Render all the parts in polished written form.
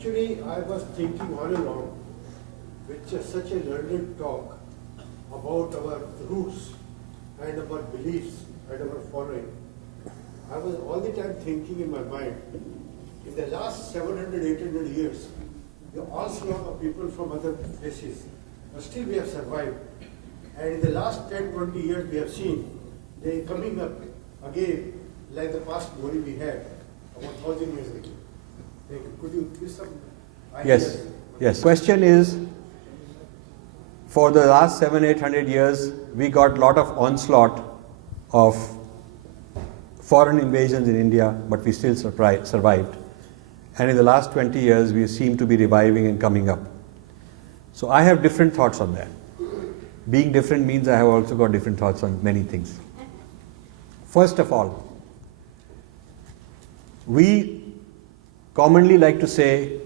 Actually, I was thinking all along, with such a learned talk about our roots and our beliefs and our following, I was all the time thinking in my mind, in the last 700, 800 years, the onslaught of people from other places, but still we have survived. And in the last 10, 20 years, we have seen they coming up again, like the past glory we had about 1,000 years ago. Could you give some ideas? Yes. Question is, for the last 700-800 years, we got a lot of onslaught of foreign invasions in India, but we still survived. And in the last 20 years, we seem to be reviving and coming up. So I have different thoughts on that. Being different means I have also got different thoughts on many things. First of all, we commonly like to say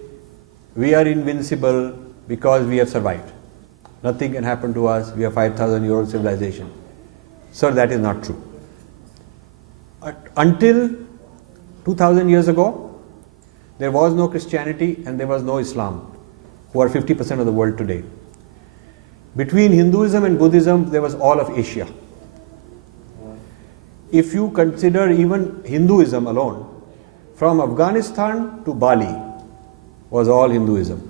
we are invincible because we have survived. Nothing can happen to us, we are 5,000-year-old civilization. Sir, that is not true. Until 2,000 years ago, there was no Christianity and there was no Islam, who are 50% of the world today. Between Hinduism and Buddhism, there was all of Asia. If you consider even Hinduism alone, from Afghanistan to Bali was all Hinduism.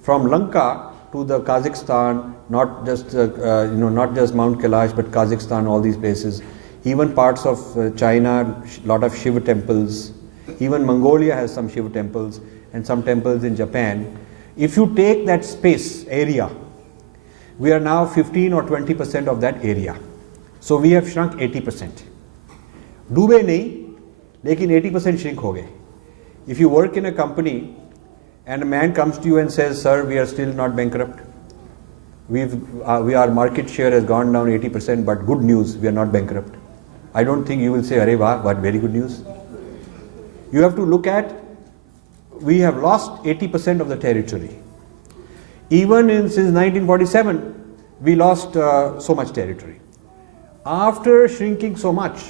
From Lanka to the Kazakhstan, not just Mount Kailash, but Kazakhstan, all these places, even parts of China, lot of Shiva temples, even Mongolia has some Shiva temples and some temples in Japan. If you take that space, area, we are now 15 or 20% of that area. So we have shrunk 80%. डूबे नहीं, लेकिन 80% shrink हो गए. If you work in a company and a man comes to you and says, sir, we are still not bankrupt. Our market share has gone down 80%, but good news, we are not bankrupt. I don't think you will say, Arey wah, what very good news. You have to look at, we have lost 80% of the territory. Even since 1947, we lost so much territory. After shrinking so much,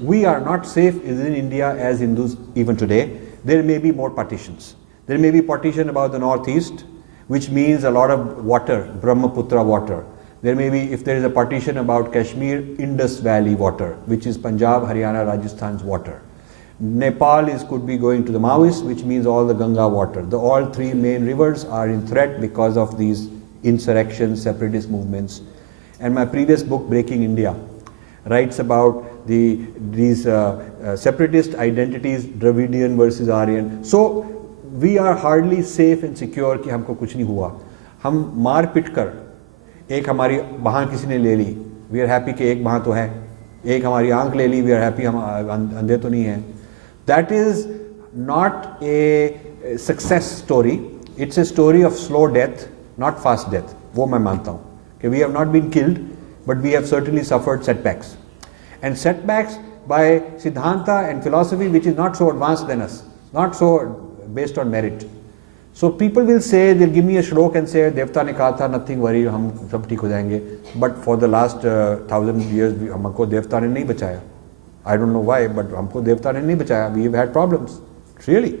we are not safe in India as Hindus even today. There may be more partitions. There may be partition about the northeast, which means a lot of water, Brahmaputra water. There may be, if there is a partition about Kashmir, Indus Valley water, which is Punjab, Haryana, Rajasthan's water. Nepal could be going to the Maoists, which means all the Ganga water. All three main rivers are in threat because of these insurrections, separatist movements. And my previous book, Breaking India, writes about these separatist identities, Dravidian versus Aryan. So we are hardly safe and secure कि हमको कुछ नहीं हुआ. हम मार पिट कर एक हमारी बाँह किसी ने ले ली, we are happy कि एक बाँह तो है, एक हमारी आँख ले ली, we are happy हम अंधे तो नहीं हैं. That is not a success story. It's a story of slow death, not fast death. वो मैं मानता हूँ कि we have not been killed, but we have certainly suffered setbacks. And setbacks by Siddhanta and philosophy which is not so advanced than us, not so based on merit. So people will say, they'll give me a shlok and say, Devta ne kaha tha, nothing worry, hum sab theek ho jayenge. But for the last 1,000 years, हमको Devta ने नहीं बचाया. I don't know why, but हमको Devta ने नहीं बचाया. We have had problems, really.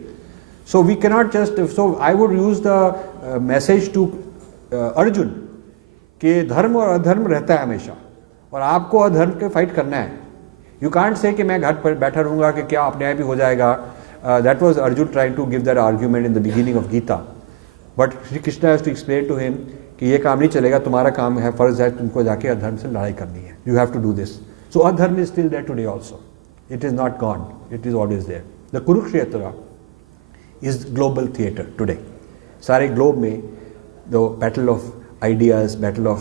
So we cannot just, so I would use the message to Arjun, कि धर्म और अधर्म रहता है हमेशा और आपको अधर्म के फाइट करना है. यू कांट से कि मैं घर पर बैठा रहूँगा कि क्या अपने आप ही हो जाएगा. That was Arjun trying to give that argument in the beginning of Gita. But Sri Krishna has to explain to him कि ये काम नहीं चलेगा, तुम्हारा काम है, फर्ज है तुमको जाके अधर्म से लड़ाई करनी है. You have to do this. So अधर्म is still there today also. It is not gone. It is always there. The Kurukshetra is global theatre today. सारे globe में the battle of ideas, battle of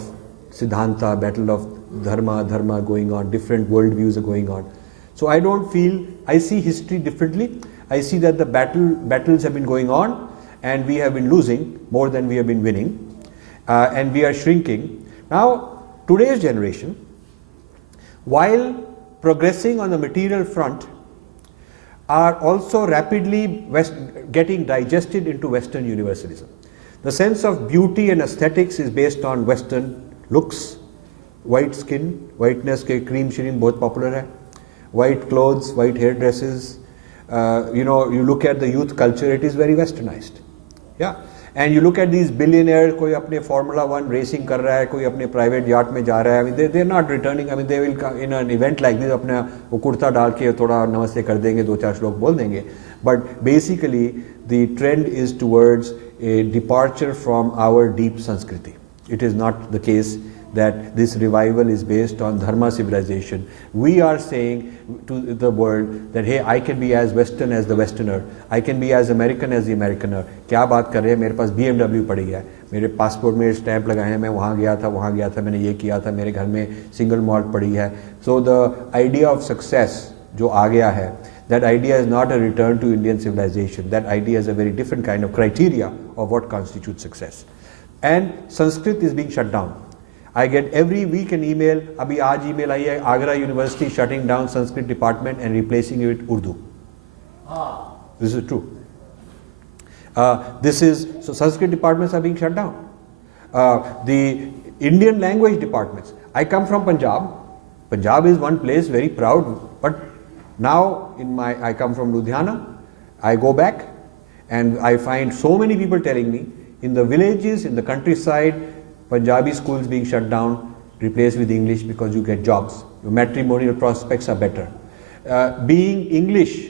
Siddhanta, battle of dharma going on, different world views are going on. So I don't feel, I see history differently. I see that the battles have been going on and we have been losing more than we have been winning, and we are shrinking. Now today's generation, while progressing on the material front, are also rapidly getting digested into Western universalism. The sense of beauty and aesthetics is based on Western looks, white skin, whiteness के cream shrim बहुत popular है, white clothes, white hairdresses. You look at the youth culture, it is very westernized. Yeah, and you look at these billionaires, कोई अपने Formula 1 racing कर रहा है, कोई अपने private yacht में जा रहा है. I mean, they're not returning. I mean, they will come in an event like this, अपना वो कुर्ता डाल के थोड़ा नमस्ते कर देंगे, 2-4 श्लोक बोल देंगे. But basically, the trend is towards a departure from our deep Sanskriti. It is not the case that this revival is based on Dharma civilization. We are saying to the world that hey, I can be as Western as the Westerner. I can be as American as the Americaner. क्या बात कर रहे हैं, मेरे पास BMW पड़ी है, मेरे passport में स्टैंप लगाए हैं, मैं वहाँ गया था, मैंने ये किया था, मेरे घर में सिंगल मॉल्ट पड़ी है. So the idea of success जो आ गया है, that idea is not a return to Indian civilization. That idea is a very different kind of criteria of what constitutes success. And Sanskrit is being shut down. I get every week an email, अभी आज email आई है, Agra University shutting down Sanskrit department and replacing it with Urdu. This is true. So Sanskrit departments are being shut down. The Indian language departments. I come from Punjab. Punjab is one place very proud, but now I come from Ludhiana. I go back and I find so many people telling me in the villages, in the countryside, Punjabi schools being shut down, replaced with English because you get jobs. Your matrimonial prospects are better. Being English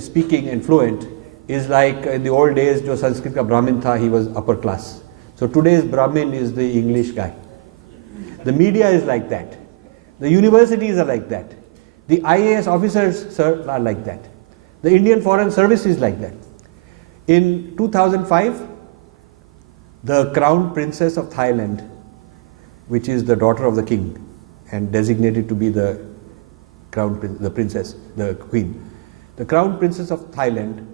speaking and fluent is like in the old days, jo Sanskrit ka Brahmin tha, he was upper class. So today's Brahmin is the English guy. The media is like that. The universities are like that. The IAS officers, sir, are like that. The Indian Foreign Service is like that. In 2005, the Crown Princess of Thailand, which is the daughter of the king and designated to be the princess, the queen. The Crown Princess of Thailand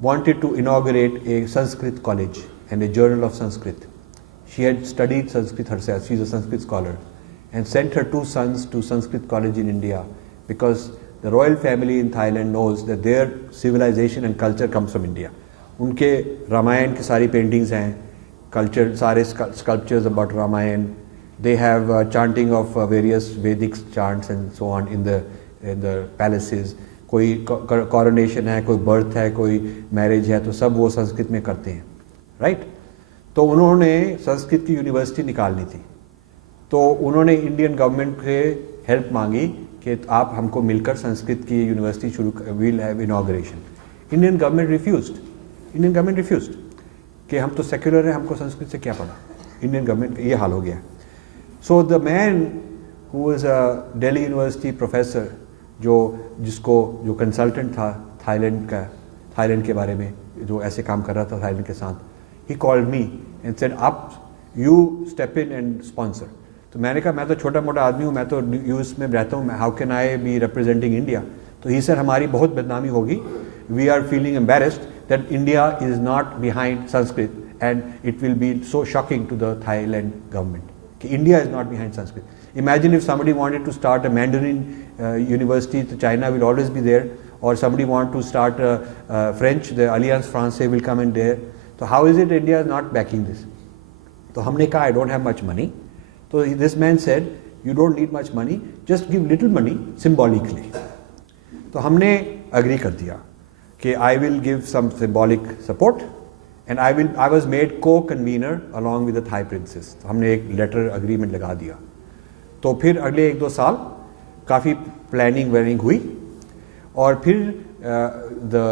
wanted to inaugurate a Sanskrit college and a journal of Sanskrit. She had studied Sanskrit herself, she's a Sanskrit scholar, and sent her 2 sons to Sanskrit college in India because the royal family in Thailand knows that their civilization and culture comes from India. उनके रामायण की सारी paintings हैं, culture, सारे sculptures about Ramayana. They have chanting of various Vedic chants and so on in the palaces. कोई coronation है, कोई birth है, कोई marriage है, तो सब वो संस्कृत में करते हैं, right? तो उन्होंने संस्कृत की यूनिवर्सिटी निकालनी थी. तो उन्होंने इंडियन गवर्नमेंट से हेल्प मांगी कि आप हमको मिलकर संस्कृत की यूनिवर्सिटी शुरू, will have inauguration. Indian government refused कि हम तो सेक्युलर हैं, हमको संस्कृत से क्या पढ़ा. इंडियन गवर्नमेंट ये हाल हो गया. So the man who was a Delhi university professor, जो कंसल्टेंट था थाईलैंड के बारे में, जो ऐसे काम कर रहा था थाईलैंड के साथ, he called me and said आप you step in and sponsor. तो मैंने कहा मैं तो छोटा मोटा आदमी हूँ, मैं तो यूएस में रहता हूँ, how can I be representing India. तो ही सर हमारी बहुत बदनामी होगी, we are feeling embarrassed that India is not behind Sanskrit and it will be so shocking to the Thailand government. India is not behind Sanskrit. Imagine if somebody wanted to start a Mandarin university, China will always be there, or somebody want to start French, the Alliance Française will come in there. So how is it India is not backing this? So हमने कहा I don't have much money. So this man said you don't need much money, just give little money symbolically. तो हमने agree कर दिया कि I will give some symbolic support and I was made co-convener along with the Thai princess. तो हमने एक letter agreement लगा दिया. तो फिर अगले 1-2 साल काफ़ी प्लानिंग हुई और फिर the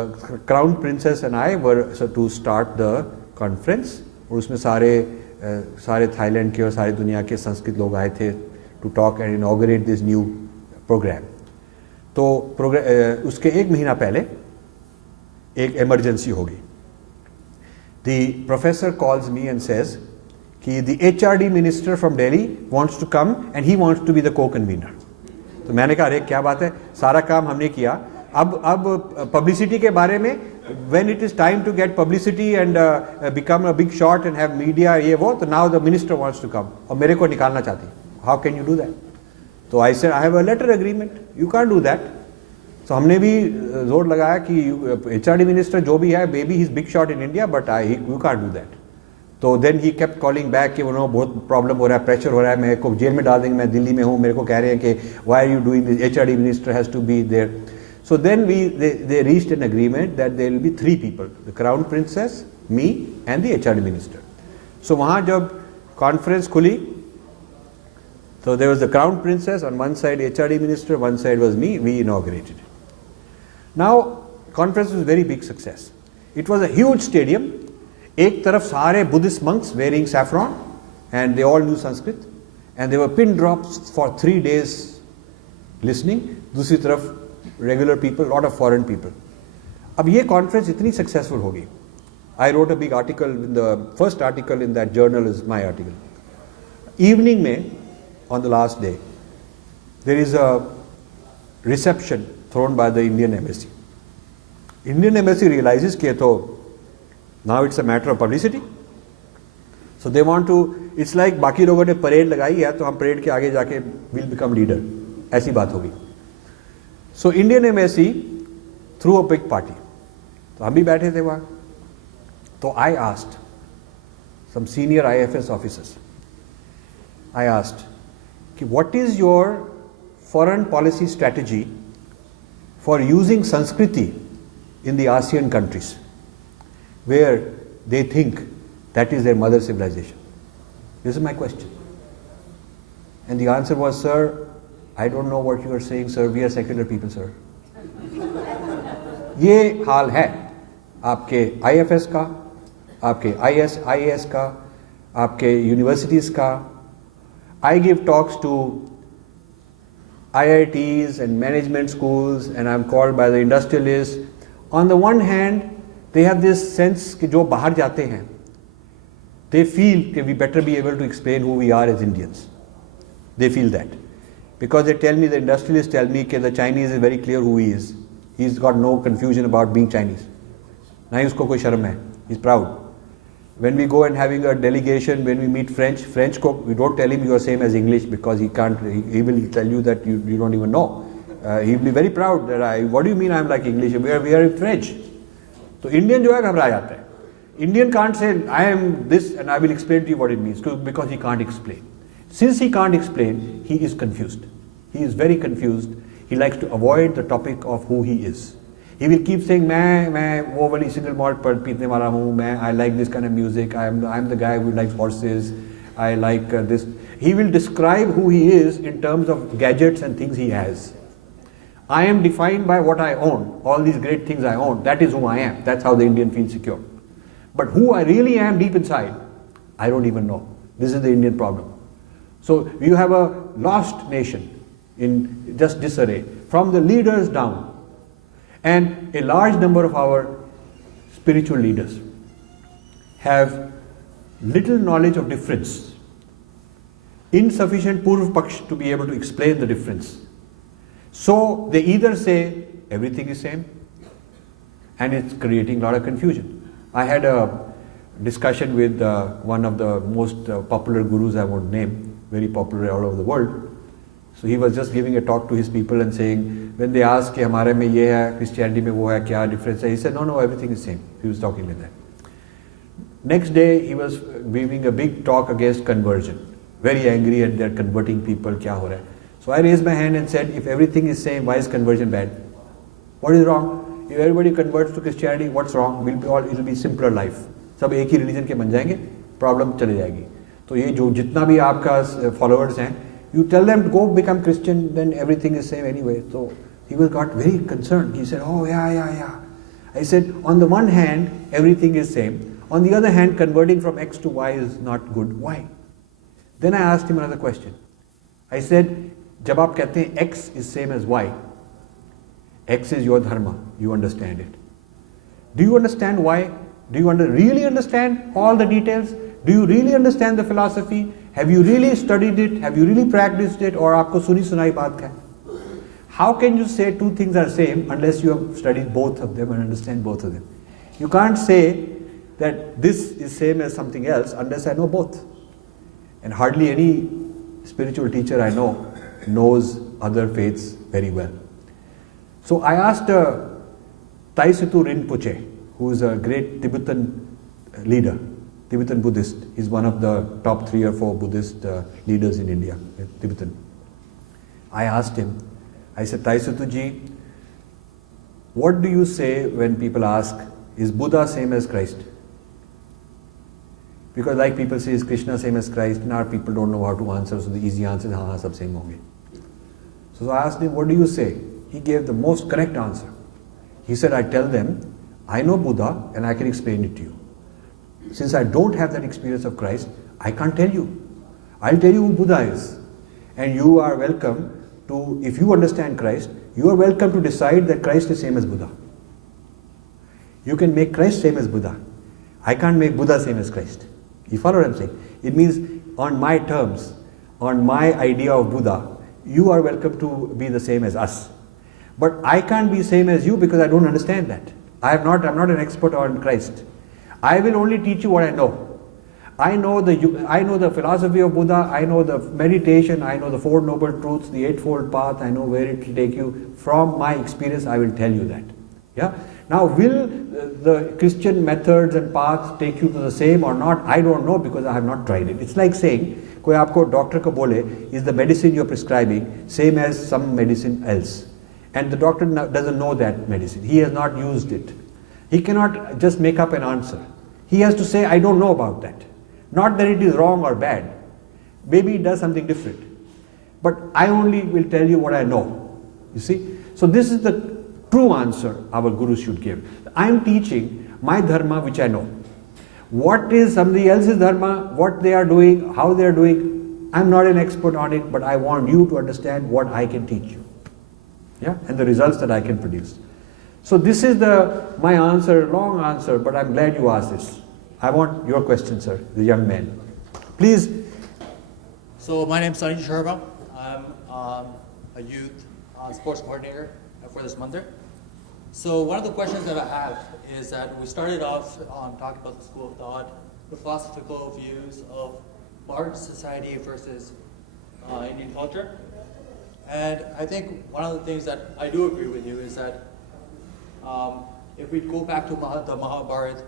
crown princess and I were to start the conference और उसमें सारे थाईलैंड के और सारी दुनिया के संस्कृत लोग आए थे to talk and inaugurate this new program. तो उसके 1 महीना पहले एक इमरजेंसी होगी. The professor calls me and says कि the HRD minister from Delhi wants to come and he wants to be the co-convener. तो मैंने कहा अरे क्या बात है, सारा काम हमने किया, अब पब्लिसिटी के बारे में, when it is time to get publicity and become a big shot and have media ये वो, तो now the minister wants to come और मेरे को निकालना चाहती. How can you do that? तो I said I have a letter agreement, you can't do that. तो हमने भी जोर लगाया कि HRD मिनिस्टर जो भी है, maybe he's big shot in India, but you can't do that. तो then he kept calling back कि उन्होंने बहुत प्रॉब्लम हो रहा है, प्रेशर हो रहा है, मेरे को जेल में डाल देंगे, मैं दिल्ली में हूँ, मेरे को कह रहे हैं कि why are you doing this, HRD minister has to be there. So then they reached an agreement that there will be 3 people, the crown princess, me and the HRD minister. So वहाँ जब conference खुली, so there was the crown princess, on one side HRD minister, one side was me, we inaugurated it. Now, conference was a very big success. It was a huge stadium. एक तरफ सारे Buddhist monks wearing saffron and they all knew Sanskrit and there were pin drops for 3 days listening. दूसरी तरफ regular people, lot of foreign people. अब ये conference इतनी successful होगी. I wrote a big article, the first article in that journal is my article. Evening में, on the last day, there is a reception thrown by the Indian embassy. Indian embassy realizes कि तो now it's a matter of publicity. So they want to, it's like बाकी लोगों ने parade लगाई है तो हम parade के आगे जाके will become leader. ऐसी बात होगी. So Indian embassy threw a big party. तो हम भी बैठे थे वहाँ. So I asked some senior IFS officers, I asked, what is your foreign policy strategy for using Sanskriti in the ASEAN countries where they think that is their mother civilization? This is my question. And the answer was, sir, I don't know what you are saying, sir, we are secular people, sir. ये हाल है आपके IFS का, आपके IAS का, आपके universities का. I give talks to IITs and management schools and I'm called by the industrialists. On the one hand, they have this sense कि जो बाहर जाते हैं, they feel that we better be able to explain who we are as Indians. They feel that. Because they tell me, the industrialists tell me that the Chinese is very clear who he is. He's got no confusion about being Chinese. नहीं उसको कोई शर्म है. He's proud. When we go and having a delegation, when we meet French cook, we don't tell him you are same as English because he can't, he will tell you that you don't even know. He will be very proud that what do you mean I'm like English? We are French. So Indian जो है घबरा जाता है. Indian can't say I am this and I will explain to you what it means because he can't explain. Since he can't explain, he is confused. He is very confused. He likes to avoid the topic of who he is. He will keep saying, मैं वो वाली single malt पर पीने वाला हूँ, I like this kind of music, I'm the guy who likes horses, I like this. He will describe who he is in terms of gadgets and things he has. I am defined by what I own, all these great things I own, that is who I am. That's how the Indian feels secure. But who I really am deep inside, I don't even know. This is the Indian problem. So you have a lost nation in just disarray, from the leaders down. And a large number of our spiritual leaders have little knowledge of difference, insufficient purv paksh to be able to explain the difference. So they either say everything is same and it's creating a lot of confusion. I had a discussion with one of the most popular gurus I won't name, very popular all over the world. So he was just giving a talk to his people and saying, when they ask कि हमारे में ये है, Christianity में वो है, क्या difference है? He said, no, everything is same. He was talking like that. Next day, he was giving a big talk against conversion. Very angry at their converting people, क्या हो रहा है? So I raised my hand and said, if everything is same, why is conversion bad? What is wrong? If everybody converts to Christianity, what's wrong? It will be simpler life. सब एक ही religion के बन जाएंगे, problem चले जाएगी. तो ये जो जितना भी आपका followers हैं, you tell them to go become Christian, then everything is same anyway. So he got very concerned. He said, oh yeah. I said, on the one hand, everything is same. On the other hand, converting from X to Y is not good. Why? Then I asked him another question. I said, जब आप कहते हैं X is same as Y, X is your dharma, you understand it. Do you understand why? Do you really understand all the details? Do you really understand the philosophy? Have you really studied it? Have you really practiced it? Or आपको सुनी सुनाई बात है? How can you say two things are same unless you have studied both of them and understand both of them? You can't say that this is same as something else unless I know both. And hardly any spiritual teacher I know knows other faiths very well. So I asked Taisitu Rinpoche, who is a great Tibetan leader, Tibetan Buddhist. He's one of the top 3 or 4 Buddhist leaders in India, Tibetan. I asked him, I said, Taisitu ji, what do you say when people ask, is Buddha same as Christ? Because like people say, is Krishna same as Christ? And our people don't know how to answer, so the easy answer is, हाँ सब same होंगे. So I asked him, what do you say? He gave the most correct answer. He said, I tell them, I know Buddha and I can explain it to you. Since I don't have that experience of Christ, I can't tell you. I'll tell you who Buddha is. And you are welcome to, if you understand Christ, you are welcome to decide that Christ is same as Buddha. You can make Christ same as Buddha. I can't make Buddha same as Christ. You follow what I'm saying? It means on my terms, on my idea of Buddha, you are welcome to be the same as us. But I can't be same as you because I don't understand that. I'm not an expert on Christ. I will only teach you what I know. I know the philosophy of Buddha, I know the meditation, I know the Four Noble Truths, the Eightfold Path, I know where it will take you. From my experience, I will tell you that. Yeah? Now, will the Christian methods and paths take you to the same or not? I don't know because I have not tried it. It's like saying, कोई आपको doctor को बोले, is the medicine you're prescribing same as some medicine else? And the doctor doesn't know that medicine. He has not used it. He cannot just make up an answer. He has to say, I don't know about that. Not that it is wrong or bad. Maybe it does something different. But I only will tell you what I know. You see? So this is the true answer our guru should give. I am teaching my dharma which I know. What is somebody else's dharma, what they are doing, how they are doing, I am not an expert on it, but I want you to understand what I can teach you. Yeah? And the results that I can produce. So this is my answer, long answer, but I'm glad you asked this. I want your question, sir, the young man. Please. So my name is Sunny Sharma. I'm a youth sports coordinator for this Mandir. So one of the questions that I have is that we started off talking about the school of thought, the philosophical views of modern society versus Indian culture. And I think one of the things that I do agree with you is that if we go back to the Mahabharata,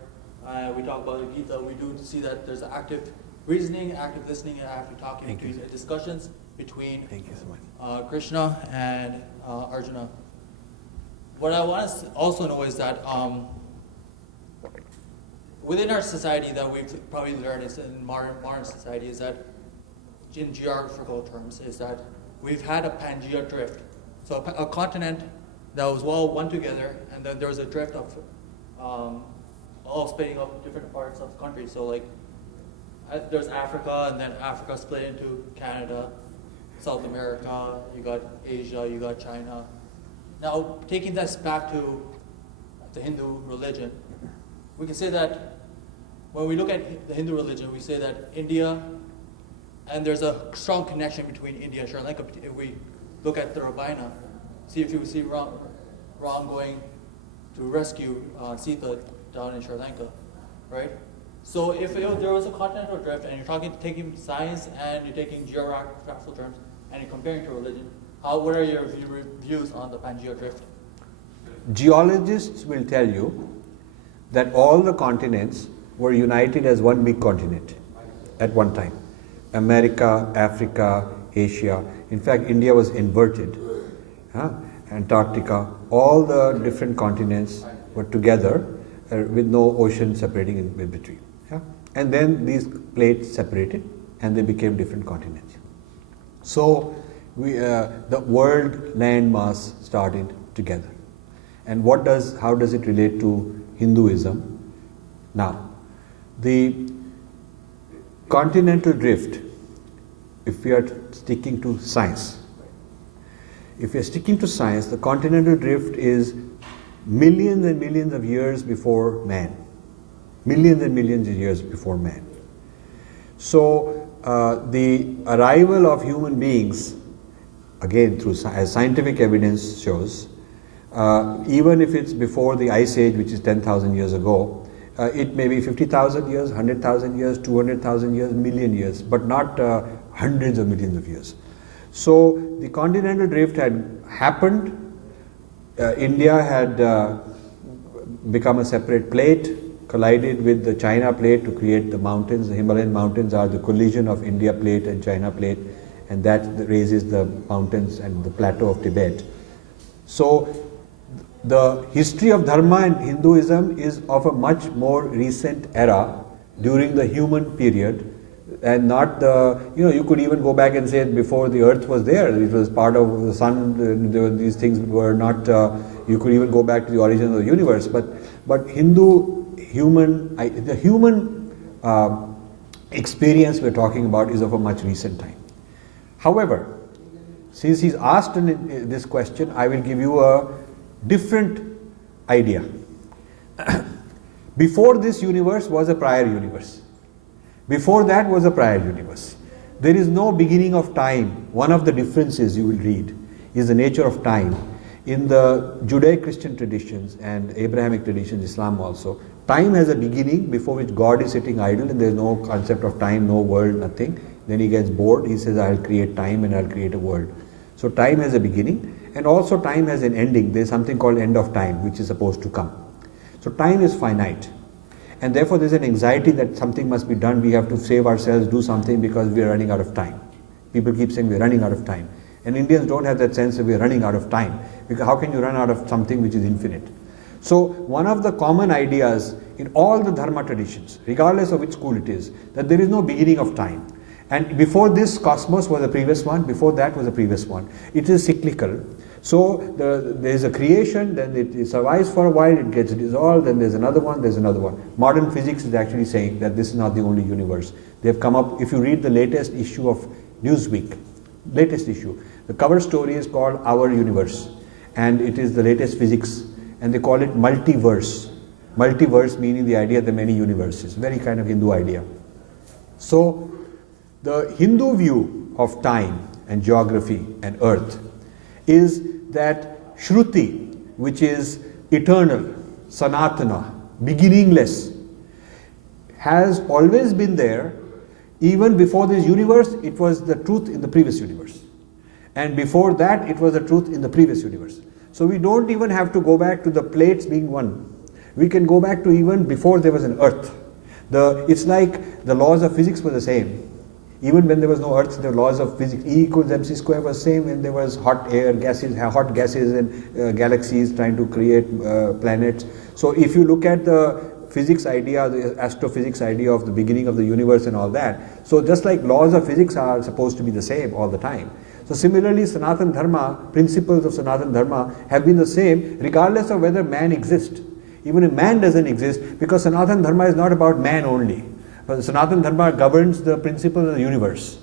we talk about the Gita, we do see that there's active reasoning, active listening, and active talking, discussions between Krishna and Arjuna. What I want to also know is that within our society that we've probably learned is in modern society is that in geographical terms is that we've had a Pangea drift. So a continent that was all one together, and then there was a drift of all splitting up different parts of the country. So like there's Africa, and then Africa split into Canada, South America, you got Asia, you got China. Now, taking this back to the Hindu religion, we can say that when we look at the Hindu religion, we say that India, and there's a strong connection between India and Sri Lanka. If we look at the Ramayana, see if you see Ram going to rescue Sita down in Sri Lanka, right? So if there was a continental drift, and you're taking science and you're taking geographical terms, and you're comparing to religion, what are your views on the Pangea drift? Geologists will tell you that all the continents were united as one big continent at one time. America, Africa, Asia. In fact, India was inverted. Antarctica, all the different continents were together with no ocean separating in between. Yeah? And then these plates separated and they became different continents. So the world land mass started together. And how does it relate to Hinduism? Now, the continental drift, if we are sticking to science, the continental drift is millions and millions of years before man. Millions and millions of years before man. So the arrival of human beings, again as scientific evidence shows, even if it's before the Ice Age, which is 10,000 years ago, it may be 50,000 years, 100,000 years, 200,000 years, million years, but not hundreds of millions of years. So the continental drift had happened. India had become a separate plate, collided with the China plate to create the mountains. The Himalayan mountains are the collision of India plate and China plate, and that raises the mountains and the plateau of Tibet. So the history of Dharma and Hinduism is of a much more recent era during the human period, and not the, you could even go back and say before the earth was there, it was part of the sun, these things were not, you could even go back to the origin of the universe, but the human experience we're talking about is of a much recent time. However, since he's asked this question, I will give you a different idea. Before this universe was a prior universe. Before that was a prior universe. There is no beginning of time. One of the differences you will read is the nature of time. In the Judeo-Christian traditions and Abrahamic traditions, Islam also, time has a beginning before which God is sitting idle and there is no concept of time, no world, nothing. Then he gets bored, he says, I'll create time and I'll create a world. So time has a beginning, and also time has an ending. There is something called end of time which is supposed to come. So time is finite. And therefore there is an anxiety that something must be done, we have to save ourselves, do something because we are running out of time. People keep saying we are running out of time. And Indians don't have that sense that we are running out of time. Because how can you run out of something which is infinite? So one of the common ideas in all the Dharma traditions, regardless of which school it is, that there is no beginning of time. And before this cosmos was the previous one, before that was the previous one. It is cyclical. So there is a creation, then it survives for a while, it gets dissolved, then there's another one, there's another one. Modern physics is actually saying that this is not the only universe. They've come up, if you read the latest issue of Newsweek, latest issue, the cover story is called Our Universe, and it is the latest physics, and they call it multiverse. Multiverse meaning the idea of the many universes, very kind of Hindu idea. So the Hindu view of time and geography and earth is that Shruti, which is eternal, Sanatana, beginningless, has always been there. Even before this universe, it was the truth in the previous universe. And before that, it was the truth in the previous universe. So we don't even have to go back to the plates being one. We can go back to even before there was an earth. It's like the laws of physics were the same. Even when there was no earth, the laws of physics, E equals mc square was same when there was hot air, hot gases and galaxies trying to create planets. So if you look at the physics idea, the astrophysics idea of the beginning of the universe and all that, so just like laws of physics are supposed to be the same all the time. So similarly, Sanatana Dharma, principles of Sanatana Dharma have been the same regardless of whether man exists. Even if man doesn't exist, because Sanatana Dharma is not about man only. But Sanatana Dharma governs the principles of the universe.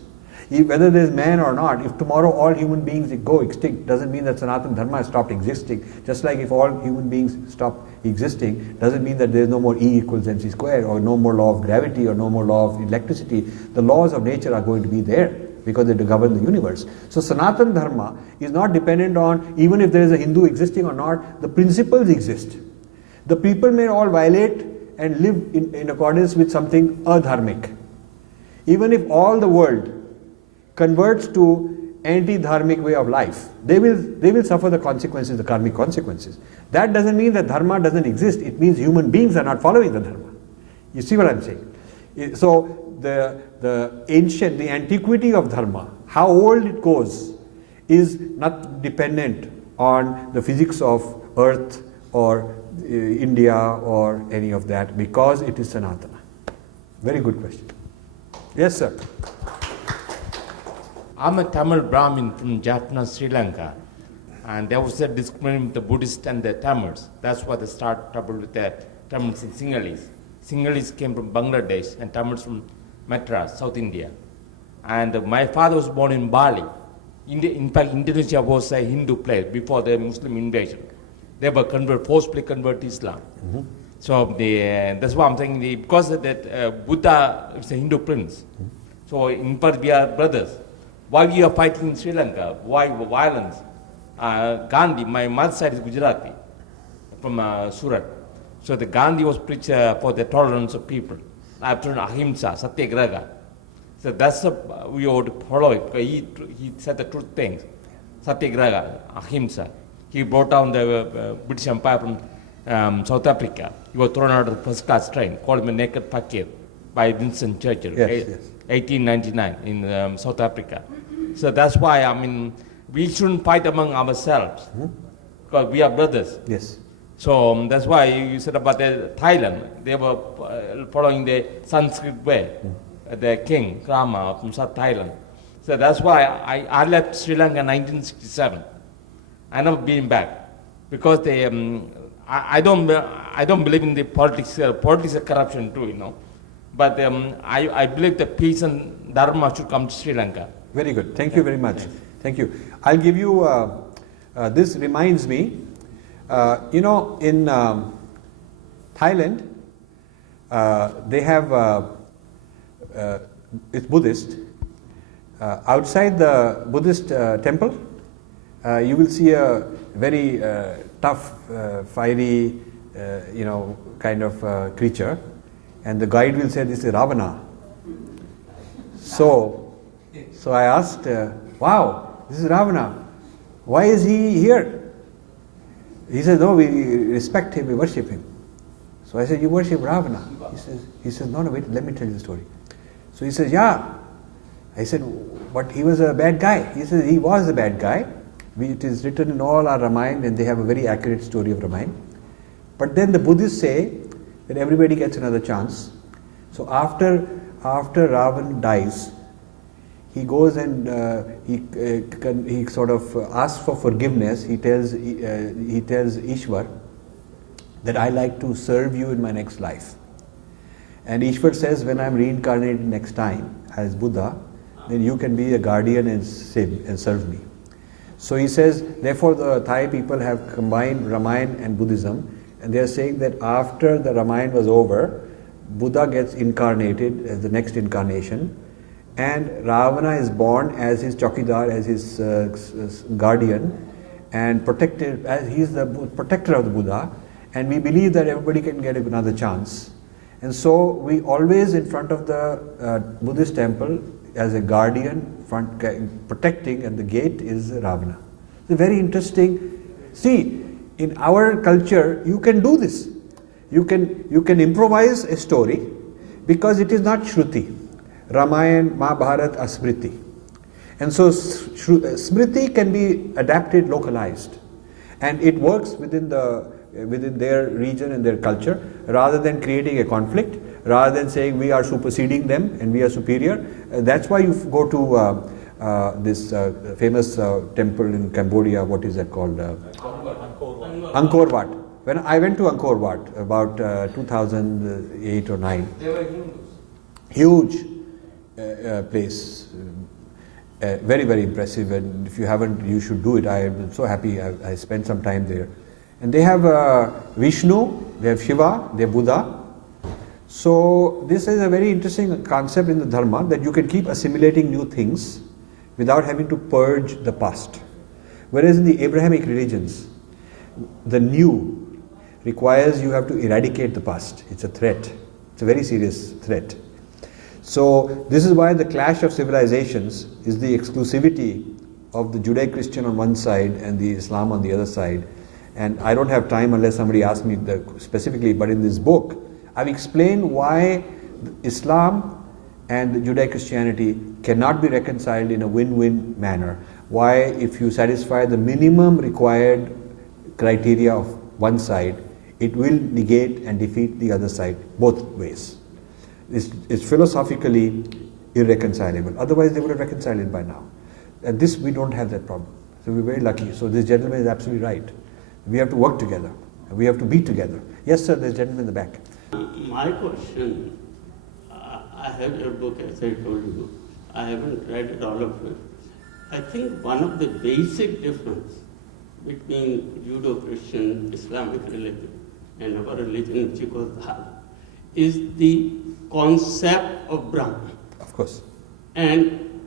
Whether there is man or not, if tomorrow all human beings go extinct, doesn't mean that Sanatana Dharma has stopped existing. Just like if all human beings stop existing, doesn't mean that there is no more E equals mc square, or no more law of gravity, or no more law of electricity. The laws of nature are going to be there because they govern the universe. So Sanatana Dharma is not dependent on, even if there is a Hindu existing or not, the principles exist. The people may all violate and live in accordance with something adharmic. Even if all the world converts to anti-dharmic way of life, they will suffer the consequences, the karmic consequences. That doesn't mean that dharma doesn't exist. It means human beings are not following the dharma. You see what I'm saying? So the antiquity of dharma, how old it goes, is not dependent on the physics of earth or India or any of that, because it is Sanatana. Very good question. Yes, sir. I'm a Tamil Brahmin from Jaffna, Sri Lanka, and there was a discrimination with the Buddhists and the Tamils. That's why they started trouble with the Tamils and Sinhalese. Sinhalese came from Bangladesh and Tamils from Madras, South India. And my father was born in Bali. In fact, Indonesia was a Hindu place before the Muslim invasion. They were forcibly converted to Islam. Mm-hmm. So that's why I'm saying, because that Buddha is a Hindu prince. Mm-hmm. So in part we are brothers. Why we are fighting in Sri Lanka? Why violence? Gandhi, my mother's side is Gujarati, from Surat. So the Gandhi was preacher for the tolerance of people. After ahimsa, satyagraha. So that's we ought to follow it. He said the truth things. Satyagraha, ahimsa. He brought down the British Empire from South Africa. He was thrown out of the first class train, called him a naked fakir by Winston Churchill, yes. 1899 in South Africa. So that's why, we shouldn't fight among ourselves, because we are brothers. Yes. So that's why you said about Thailand, they were following the Sanskrit way, the king, Rama from South Thailand. So that's why I left Sri Lanka in 1967. I never been back because they, I don't believe in the politics. Politics is corruption too, you know. But I believe that peace and Dharma should come to Sri Lanka. Very good. Thank you very much. Thank you. I'll give you, this reminds me, you know, in Thailand, they have, it's Buddhist. Outside the Buddhist temple, you will see a very tough, fiery, you know, kind of creature, and the guide will say, this is Ravana. So I asked, wow, this is Ravana. Why is he here? He says, no, we respect him, we worship him. So I said, you worship Ravana? He says, no, wait, let me tell you the story. So he says, yeah. I said, but he was a bad guy. He says, he was a bad guy. It is written in all our Ramayana, and they have a very accurate story of Ramayana. But then the Buddhists say that everybody gets another chance. So after Ravan dies, he goes and he sort of asks for forgiveness. He tells Ishwar that I like to serve you in my next life. And Ishwar says, when I'm reincarnated next time as Buddha, then you can be a guardian and serve me. So he says, therefore the Thai people have combined Ramayana and Buddhism, and they are saying that after the Ramayana was over, Buddha gets incarnated as the next incarnation, and Ravana is born as his chokidar, as his guardian, and protected, as he is the protector of the Buddha, and we believe that everybody can get another chance. And so we always in front of the Buddhist temple, as a guardian, protecting, and the gate is Ravana. It's very interesting. See, in our culture, you can do this. You can improvise a story because it is not Shruti. Ramayana, Mahabharata, Smriti. And so Smriti can be adapted, localized. And it works within their region and their culture, rather than creating a conflict, rather than saying we are superseding them and we are superior. That's why you go to this famous temple in Cambodia. What is that called? Angkor Wat. When I went to Angkor Wat about 2008 or 9, They were Hindus. Huge place, very, very impressive, and if you haven't, you should do it. I am so happy I spent some time there. And they have Vishnu, they have Shiva, they have Buddha. So this is a very interesting concept in the Dharma, that you can keep assimilating new things without having to purge the past. Whereas in the Abrahamic religions, the new requires you have to eradicate the past. It's a threat. It's a very serious threat. So this is why the clash of civilizations is the exclusivity of the Judeo-Christian on one side and the Islam on the other side. And I don't have time unless somebody asks me specifically, but in this book, I've explained why Islam and Judeo-Christianity cannot be reconciled in a win-win manner. Why, if you satisfy the minimum required criteria of one side, it will negate and defeat the other side, both ways. It's philosophically irreconcilable. Otherwise, they would have reconciled it by now. And this, we don't have that problem. So we're very lucky. So this gentleman is absolutely right. We have to work together. We have to be together. Yes, sir, there's a gentleman in the back. My question, I have your book, as I told you. I haven't read all of it. I think one of the basic difference between Judeo-Christian Islamic religion and our religion, which is called Dharma, is the concept of Brahman. Of course. And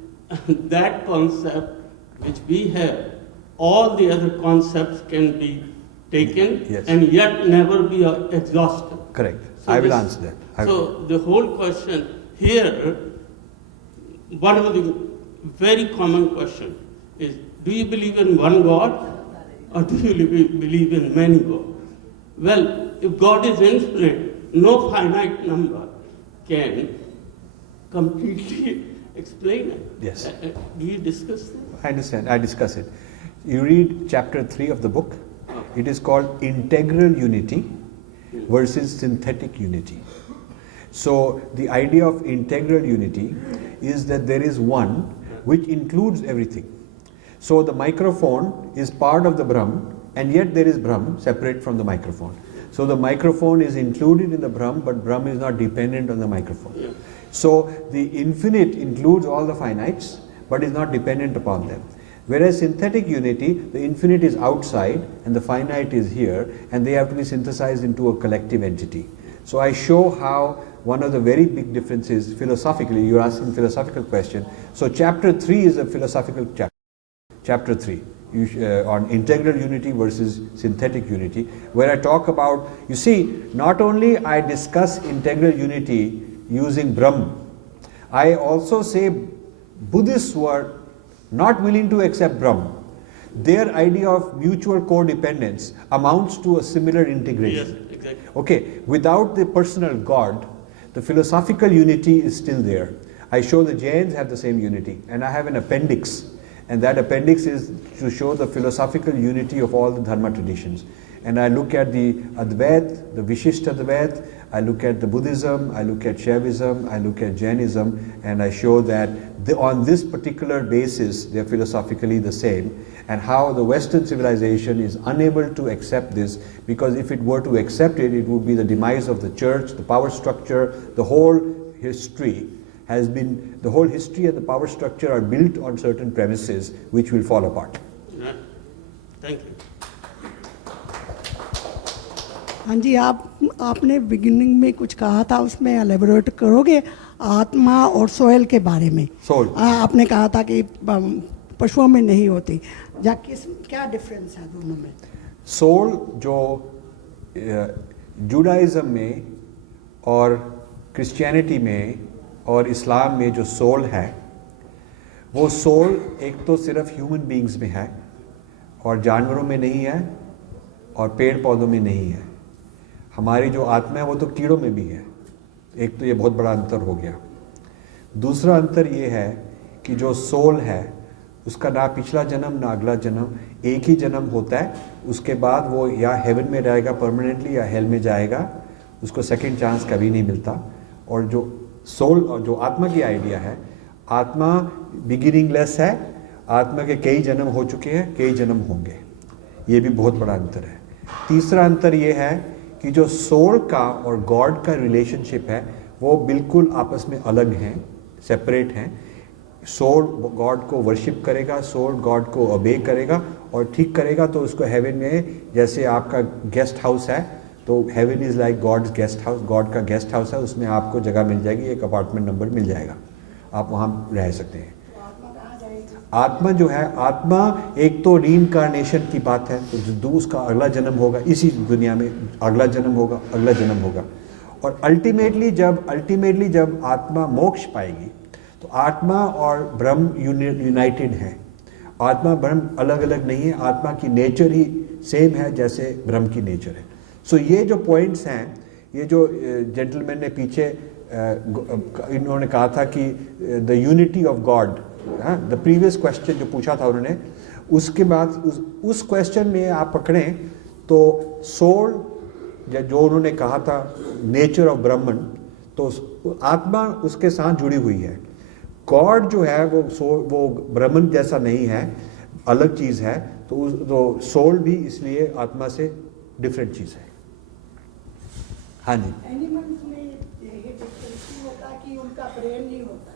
that concept which we have, all the other concepts can be taken, yes, and yet never be exhausted. Correct. So I will answer that. So the whole question here, one of the very common question is, do you believe in one God or do you believe in many gods? Well, if God is infinite, no finite number can completely explain it. Yes. Do you discuss this? I understand. I discuss it. You read chapter 3 of the book, It is called integral unity versus synthetic unity. So the idea of integral unity is that there is one which includes everything. So the microphone is part of the Brahm, and yet there is Brahm separate from the microphone. So the microphone is included in the Brahm, but Brahm is not dependent on the microphone. So the infinite includes all the finites, but is not dependent upon them. Whereas synthetic unity, the infinite is outside and the finite is here, and they have to be synthesized into a collective entity. So I show how one of the very big differences philosophically, you're asking philosophical question. So chapter 3 is a philosophical chapter. Chapter 3 on integral unity versus synthetic unity, where I talk about, you see, not only I discuss integral unity using Brahm, I also say Buddhists were not willing to accept Brahm. Their idea of mutual codependence amounts to a similar integration. Yes, exactly. Okay, without the personal God, the philosophical unity is still there. I show the Jains have the same unity, and I have an appendix, and that appendix is to show the philosophical unity of all the Dharma traditions. And I look at the Advait, the Vishishta Advait, I look at the Buddhism, I look at Shaivism, I look at Jainism, and I show that on this particular basis they are philosophically the same, and how the Western civilization is unable to accept this, because if it were to accept it, it would be the demise of the church, the power structure, the whole history has been, the whole history and the power structure are built on certain premises which will fall apart. Yeah. Thank you. हाँ जी, आपने beginning में कुछ कहा था, उसमें elaborate करोगे आत्मा और सोयल के बारे में? सोल आपने कहा था कि पशुओं में नहीं होती, क्या डिफरेंस है दोनों में? सोल जो जुडाइज्म में और क्रिश्चियनिटी में और इस्लाम में जो सोल है, वो सोल एक तो सिर्फ ह्यूमन बीइंग्स में है और जानवरों में नहीं है और पेड़ पौधों में नहीं है। हमारी जो आत्मा है वो तो कीड़ों में भी है। एक तो ये बहुत बड़ा अंतर हो गया। दूसरा अंतर ये है कि जो सोल है उसका ना पिछला जन्म ना अगला जन्म, एक ही जन्म होता है, उसके बाद वो या हेवन में रहेगा परमानेंटली या हेल में जाएगा, उसको सेकंड चांस कभी नहीं मिलता। और जो सोल और जो आत्मा की आइडिया है, आत्मा बिगिनिंगलेस है, आत्मा के कई जन्म हो चुके हैं, कई जन्म होंगे, ये भी बहुत बड़ा अंतर है। तीसरा अंतर ये है कि जो सोल का और गॉड का रिलेशनशिप है वो बिल्कुल आपस में अलग हैं, सेपरेट हैं। सोल गॉड को वर्शिप करेगा, सोल गॉड को ओबे करेगा और ठीक करेगा तो उसको हेवन में, जैसे आपका गेस्ट हाउस है तो heaven is like God's guest house, God का गेस्ट हाउस है, उसमें आपको जगह मिल जाएगी, एक अपार्टमेंट नंबर मिल जाएगा, आप वहाँ रह सकते हैं। आत्मा जो है, आत्मा एक तो रीइंकार्नेशन की बात है, तो उसका अगला जन्म होगा, इसी दुनिया में अगला जन्म होगा, अगला जन्म होगा। और अल्टीमेटली जब आत्मा मोक्ष पाएगी तो आत्मा और ब्रह्म यूनाइटेड है। आत्मा ब्रह्म अलग अलग नहीं है, आत्मा की नेचर ही सेम है जैसे ब्रह्म की नेचर है। सो ये जो पॉइंट्स हैं, ये जो जेंटलमैन ने पीछे इन्होंने कहा था कि the unity of God, the previous question जो पूछा था उन्होंने, उसके बाद उस क्वेश्चन में आप पकड़ें तो सोल जो उन्होंने कहा था नेचर ऑफ ब्रह्मन, तो आत्मा उसके साथ जुड़ी हुई है। गॉड जो है वो ब्रह्मन जैसा नहीं है, अलग चीज़ है, तो सोल भी इसलिए आत्मा से डिफरेंट चीज़ है। हाँ जी, एनिमल्स में ये डिफरेंस होता है कि उनका ब्रेन नहीं होता,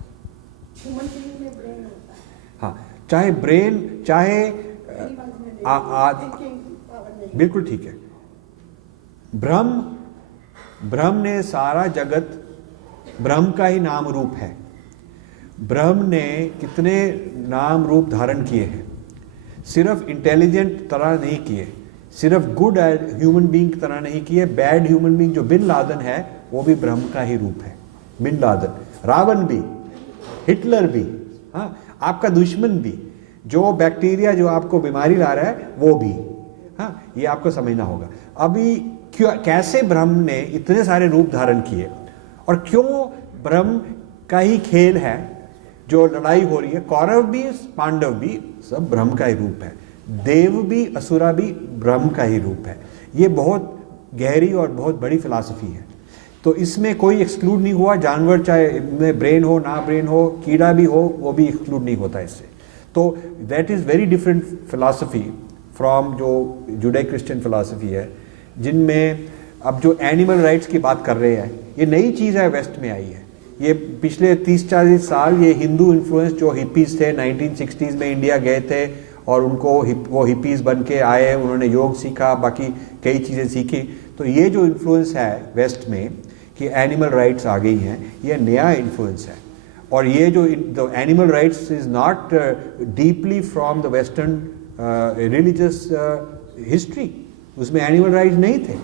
ह्यूमन बीइंग में ब्रेन होता है। हाँ, चाहे ब्रेन चाहे बिल्कुल ठीक है। ब्रह्म ने सारा जगत, ब्रह्म का ही नाम रूप है। ब्रह्म ने कितने नाम रूप धारण किए हैं, सिर्फ इंटेलिजेंट तरह नहीं किए, सिर्फ गुड ह्यूमन बीइंग की तरह नहीं किए। बैड ह्यूमन बीइंग जो बिन लादेन है वो भी ब्रह्म का ही रूप है। बिन लादेन, रावण भी, हिटलर भी, हाँ, आपका दुश्मन भी, जो बैक्टीरिया जो आपको बीमारी ला रहा है वो भी, हाँ, ये आपको समझना होगा। अभी कैसे ब्रह्म ने इतने सारे रूप धारण किए और क्यों ब्रह्म का ही खेल है, जो लड़ाई हो रही है, कौरव भी पांडव भी सब ब्रह्म का ही रूप है। देव भी असुरा भी ब्रह्म का ही रूप है। ये बहुत गहरी और बहुत बड़ी फिलॉसफी है। तो इसमें कोई एक्सक्लूड नहीं हुआ, जानवर चाहे में ब्रेन हो ना ब्रेन हो, कीड़ा भी हो, वो भी एक्सक्लूड नहीं होता इससे। तो that is very different philosophy from जो जुडाई क्रिश्चियन फिलॉसफी है, जिनमें अब जो एनिमल राइट्स की बात कर रहे हैं, ये नई चीज़ है, वेस्ट में आई है। ये पिछले 30-40 साल ये हिंदू इन्फ्लुएंस जो हिपीज़ थे 1960s में इंडिया गए थे और उनको वो हिपीज़ बन के आए, उन्होंने योग सीखा, बाकी कई चीज़ें सीखी। तो ये जो इन्फ्लुएंस है वेस्ट में कि एनिमल राइट्स आ गई हैं, ये नया इन्फ्लुएंस है। और ये जो animal rights is not deeply from the western religious history, उसमें एनिमल राइट्स नहीं थे,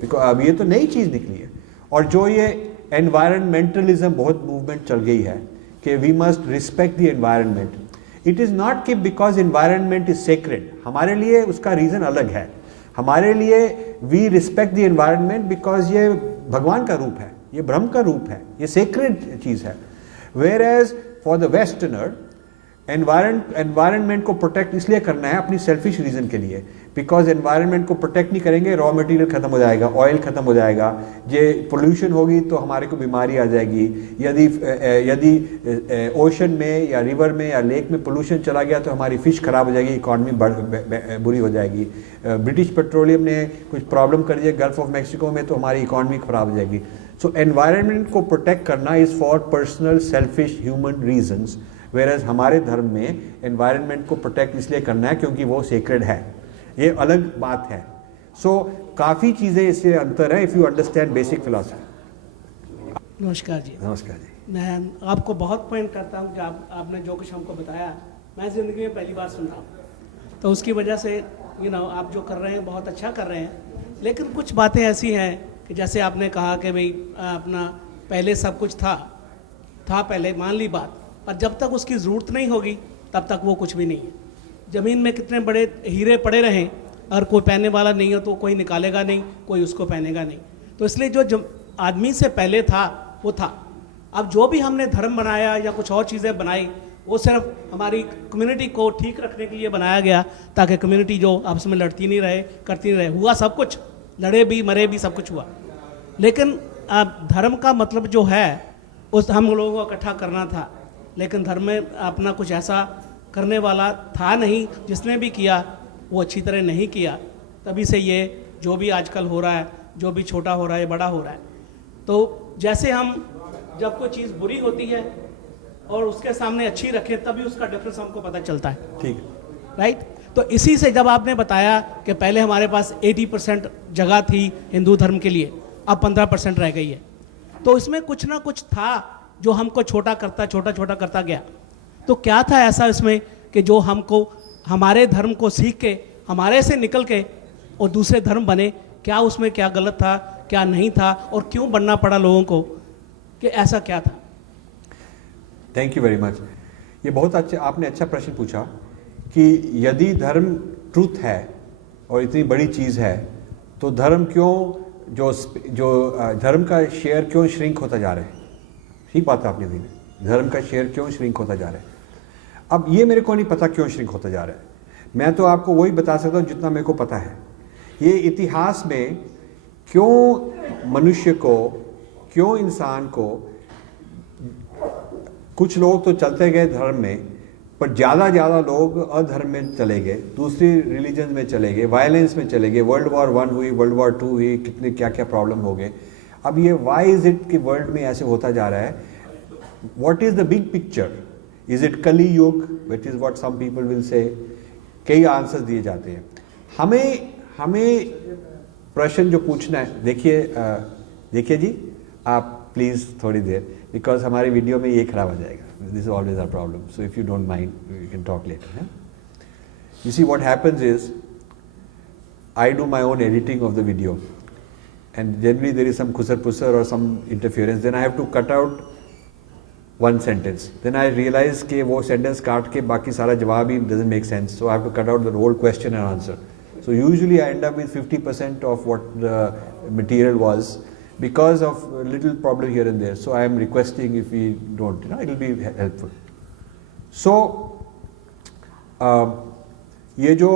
बिकॉज अब ये तो नई चीज़ निकली है। और जो ये एनवायरमेंटलिज्म बहुत मूवमेंट चल गई है कि we must respect the environment, it is not कि बिकॉज एनवायरनमेंट इज सेक्रेड, हमारे लिए उसका रीज़न अलग है। हमारे लिए we respect the environment because ये भगवान का रूप है, ये ब्रह्म का रूप है, ये सेक्रेड चीज़ है। Whereas for the westerner environment को प्रोटेक्ट इसलिए करना है अपनी सेल्फिश रीज़न के लिए, बिकॉज एनवायरनमेंट को प्रोटेक्ट नहीं करेंगे रॉ मटेरियल ख़त्म हो जाएगा, ऑयल ख़त्म हो जाएगा, ये पोल्यूशन होगी तो हमारे को बीमारी आ जाएगी, यदि ओशन में या रिवर में या लेक में पोल्यूशन चला गया तो हमारी फ़िश ख़राब हो जाएगी, इकॉनमी बुरी हो जाएगी। ब्रिटिश पेट्रोलियम ने कुछ प्रॉब्लम कर दिया गल्फ ऑफ मैक्सिको में तो हमारी इकॉनमी ख़राब हो जाएगी। सो एनवायरनमेंट को प्रोटेक्ट करना is for personal selfish human reasons, whereas हमारे धर्म में एनवायरनमेंट को प्रोटेक्ट इसलिए करना है क्योंकि वो सेक्रेड है, ये अलग बात है। सो काफ़ी चीज़ें इससे अंतर है if you understand basic philosophy. नमस्कार जी। नमस्कार जी। मैं आपको बहुत पॉइंट करता हूँ कि आपने जो कुछ हमको बताया मैं ज़िंदगी में पहली बार सुन रहा हूँ, तो उसकी वजह से आप जो कर रहे हैं बहुत अच्छा कर रहे हैं। लेकिन कुछ बातें ऐसी हैं कि जैसे आपने कहा कि भाई अपना पहले सब कुछ था पहले, मान ली बात, पर जब तक उसकी ज़रूरत नहीं होगी तब तक वो कुछ भी नहीं है। ज़मीन में कितने बड़े हीरे पड़े रहें, अगर कोई पहनने वाला नहीं हो तो कोई निकालेगा नहीं, कोई उसको पहनेगा नहीं। तो इसलिए जो आदमी से पहले था वो था। अब जो भी हमने धर्म बनाया या कुछ और चीज़ें बनाई, वो सिर्फ हमारी कम्युनिटी को ठीक रखने के लिए बनाया गया, ताकि कम्युनिटी जो आपस में लड़ती नहीं रहे, करती नहीं रहे। हुआ सब कुछ, लड़े भी मरे भी, सब कुछ हुआ। लेकिन धर्म का मतलब जो है उस हम लोगों को इकट्ठा करना था, लेकिन धर्म में अपना कुछ ऐसा करने वाला था नहीं, जिसने भी किया वो अच्छी तरह नहीं किया। तभी से ये जो भी आजकल हो रहा है, जो भी छोटा हो रहा है, बड़ा हो रहा है। तो जैसे हम जब कोई चीज़ बुरी होती है और उसके सामने अच्छी रखें, तभी उसका डिफरेंस हमको पता चलता है। ठीक, राइट। तो इसी से जब आपने बताया कि पहले हमारे पास 80% जगह थी हिंदू धर्म के लिए, अब 15% रह गई है, तो इसमें कुछ ना कुछ था जो हमको छोटा करता गया। तो क्या था ऐसा इसमें कि जो हमको हमारे धर्म को सीख के, हमारे से निकल के और दूसरे धर्म बने? क्या उसमें क्या गलत था, क्या नहीं था, और क्यों बनना पड़ा लोगों को, कि ऐसा क्या था? Thank you very much. ये बहुत अच्छा, आपने अच्छा प्रश्न पूछा कि यदि धर्म ट्रूथ है और इतनी बड़ी चीज़ है, तो धर्म क्यों जो धर्म का शेयर क्यों श्रिंक होता जा रहा है? ठीक बात आपने कही, धर्म का शेयर क्यों श्रिंक होता जा रहा है। अब ये मेरे को नहीं पता क्यों श्रिंक होता जा रहा है, मैं तो आपको वही बता सकता हूँ जितना मेरे को पता है। ये इतिहास में क्यों मनुष्य को, क्यों इंसान को, कुछ लोग तो चलते गए धर्म में, पर ज़्यादा लोग अधर्म में चले गए, दूसरी रिलीजन में चले गए, वायलेंस में चले गए। वर्ल्ड वॉर 1 हुई, वर्ल्ड वॉर 2 हुई, कितने क्या क्या प्रॉब्लम हो गए। अब ये वाई इज़ इट कि वर्ल्ड में ऐसे होता जा रहा है? What is the big picture? Is it Kali Yuga, which is what some people will say. कई आंसर्स दिए जाते हैं। हमें प्रश्न जो पूछना है, देखिए जी आप प्लीज़ थोड़ी देर, बिकॉज हमारे वीडियो में ये खराब हो जाएगा। This is always our problem, so if you don't mind you can talk later. You see what happens is I do my own editing of the video and generally there is some kusar or some interference, then I have to cut out one sentence, then I realize कि वो sentence काट के बाकी सारा जवाब ही doesn't make sense, so I have to cut out the whole question and answer. So usually I end up with 50% of what the material was because of a little problem here and there. So I am requesting if we don't, it will be helpful. So ये जो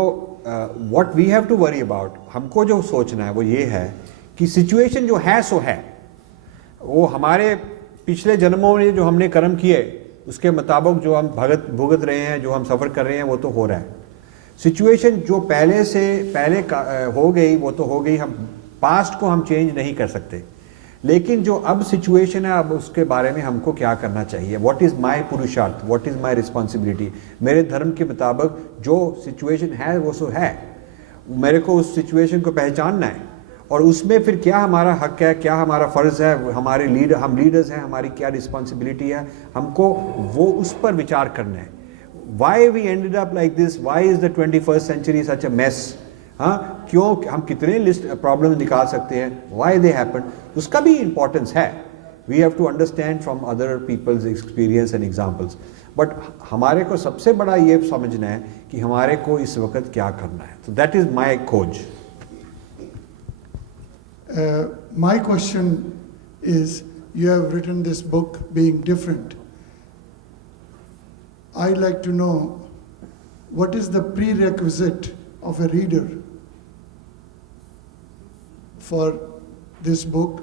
what we have to worry about, हमको जो सोचना है वो ये है कि सिचुएशन जो है सो है, वो हमारे पिछले जन्मों में जो हमने कर्म किए उसके मुताबिक जो हम भुगत रहे हैं, जो हम सफ़र कर रहे हैं वो तो हो रहा है। सिचुएशन जो पहले हो गई वो तो हो गई, हम पास्ट को हम चेंज नहीं कर सकते, लेकिन जो अब सिचुएशन है अब उसके बारे में हमको क्या करना चाहिए, व्हाट इज़ माय पुरुषार्थ, व्हाट इज़ माय रिस्पॉन्सिबिलिटी। मेरे धर्म के मुताबिक जो सिचुएशन है वो सो है, मेरे को उस सिचुएशन को पहचानना है और उसमें फिर क्या हमारा हक है, क्या हमारा फ़र्ज़ है, हम लीडर्स हैं, हमारी क्या रिस्पॉन्सिबिलिटी है, हमको वो उस पर विचार करना है। Why we ended up like this, why is the 21st century such a mess, हाँ क्यों, हम कितने लिस्ट प्रॉब्लम निकाल सकते हैं, वाई दे हैपन, उसका भी इम्पोर्टेंस है। We have to understand from other people's experience and examples, but हमारे को सबसे बड़ा ये समझना है कि हमारे को इस वक्त क्या करना है। तो दैट इज़ माई खोज। My question is, you have written this book being different. I'd like to know what is the prerequisite of a reader for this book,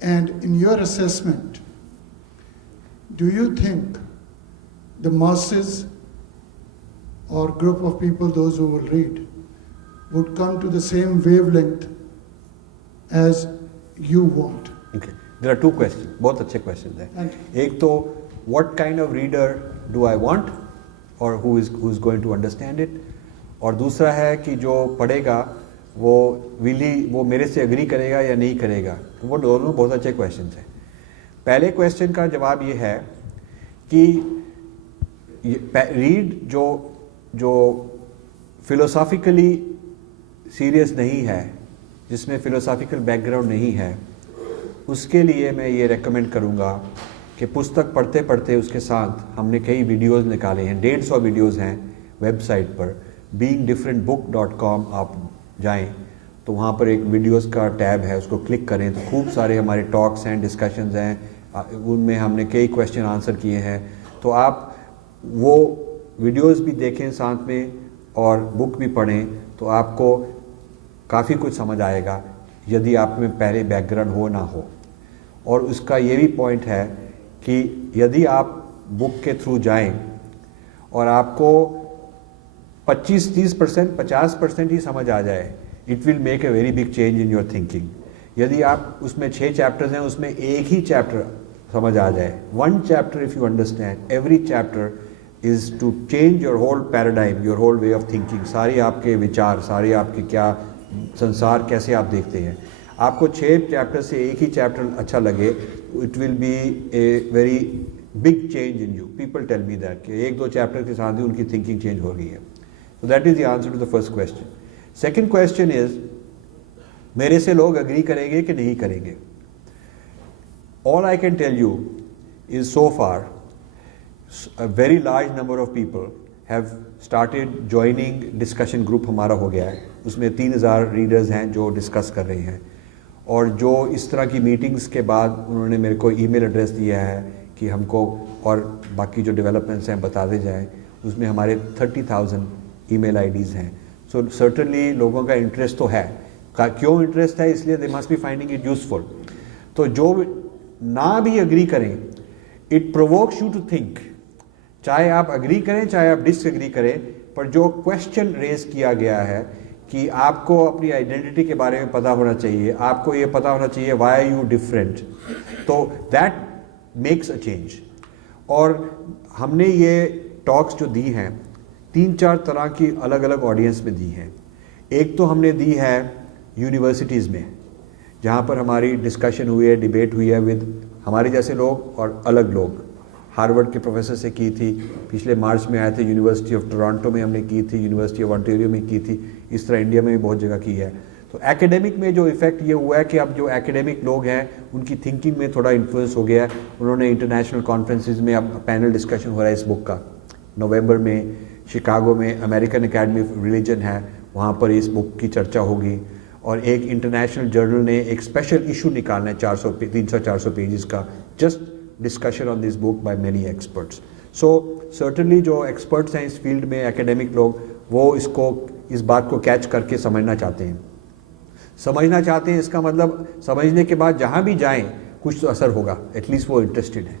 and in your assessment, do you think the masses or group of people, those who will read, would come to the same wavelength as you want? Okay. There are two questions, बहुत अच्छे questions हैं। एक तो what kind of reader do I want or who is going to understand it, और दूसरा है कि जो पढ़ेगा वो मेरे से एग्री करेगा या नहीं करेगा। तो वो दोनों बहुत अच्छे क्वेश्चंस हैं। पहले क्वेश्चन का जवाब ये है कि रीड जो फिलोसॉफिकली सीरियस नहीं है, जिसमें फ़िलोसॉफिकल बैकग्राउंड नहीं है, उसके लिए मैं ये रेकमेंड करूँगा कि पुस्तक पढ़ते पढ़ते उसके साथ हमने कई वीडियोस निकाले हैं, 150 वीडियोस हैं वेबसाइट पर beingdifferentbook.com। आप जाएं तो वहाँ पर एक वीडियोस का टैब है, उसको क्लिक करें तो खूब सारे हमारे टॉक्स हैं, डिस्कशंस हैं, उनमें हमने कई क्वेश्चन आंसर किए हैं। तो आप वो वीडियोस भी देखें साथ में और बुक भी पढ़ें, तो आपको काफ़ी कुछ समझ आएगा यदि आप में पहले बैकग्राउंड हो ना हो। और उसका ये भी पॉइंट है कि यदि आप बुक के थ्रू जाएं और आपको 25-30%, 50% ही समझ आ जाए, it will make a very big change in your thinking. यदि आप उसमें 6 चैप्टर्स हैं, उसमें एक ही चैप्टर समझ आ जाए, 1 chapter if you understand, every chapter is to change your whole paradigm, your whole way of thinking। सारी आपके विचार, सारी आपके क्या संसार कैसे आप देखते हैं। आपको 6 चैप्टर से एक ही चैप्टर अच्छा लगे, it will be a very big change in you. People tell me that कि 1-2 चैप्टर के साथ ही उनकी थिंकिंग चेंज हो गई है। तो that is the answer to the first question. Second question is, मेरे से लोग अग्री करेंगे कि नहीं करेंगे। All I can tell you is so far a very large number of people have started joining discussion group हमारा हो गया है, उसमें 3000 रीडर्स हैं जो डिस्कस कर रहे हैं। और जो इस तरह की मीटिंग्स के बाद उन्होंने मेरे को ईमेल एड्रेस दिया है कि हमको और बाकी जो डेवलपमेंट्स हैं बताते जाएं, उसमें हमारे 30,000 ईमेल आईडीज़ हैं। सो सर्टनली लोगों का इंटरेस्ट तो है। क्यों इंटरेस्ट है? इसलिए they must be finding it useful. तो जो ना भी अग्री करें, it provokes you to think. चाहे आप अग्री करें चाहे आप डिसएग्री करें, पर जो क्वेश्चन रेज किया गया है कि आपको अपनी आइडेंटिटी के बारे में पता होना चाहिए, आपको ये पता होना चाहिए वाई आर यू डिफरेंट, तो दैट मेक्स अ चेंज। और हमने ये टॉक्स जो दी हैं 3-4 तरह की अलग अलग ऑडियंस में दी हैं। एक तो हमने दी है यूनिवर्सिटीज़ में, जहाँ पर हमारी डिस्कशन हुई है, डिबेट हुई है विद हमारे जैसे लोग और अलग लोग। हार्वर्ड के प्रोफेसर से की थी, पिछले मार्च में आए थे, यूनिवर्सिटी ऑफ टोरंटो में हमने की थी, यूनिवर्सिटी ऑफ ऑन्टेरियो में की थी, इस तरह इंडिया में भी बहुत जगह की है। तो एकेडमिक में जो इफ़ेक्ट ये हुआ है कि अब जो एकेडमिक लोग हैं उनकी थिंकिंग में थोड़ा इन्फ्लुएंस हो गया है। उन्होंने इंटरनेशनल कॉन्फ्रेंसेज में अब पैनल डिस्कशन हो रहा है इस बुक का। नवंबर में शिकागो में अमेरिकन एकेडमी ऑफ रिलीजन है, वहाँ पर इस बुक की चर्चा होगी। और एक इंटरनेशनल जर्नल ने एक स्पेशल इशू निकालना है 300-400 पेजेस का, just discussion on this book by many experts. So certainly जो एक्सपर्ट्स हैं इस फील्ड में, एकेडमिक लोग, वो इस बात को कैच करके समझना चाहते हैं। इसका मतलब समझने के बाद जहाँ भी जाएं कुछ तो असर होगा, एटलीस्ट वो इंटरेस्टेड है।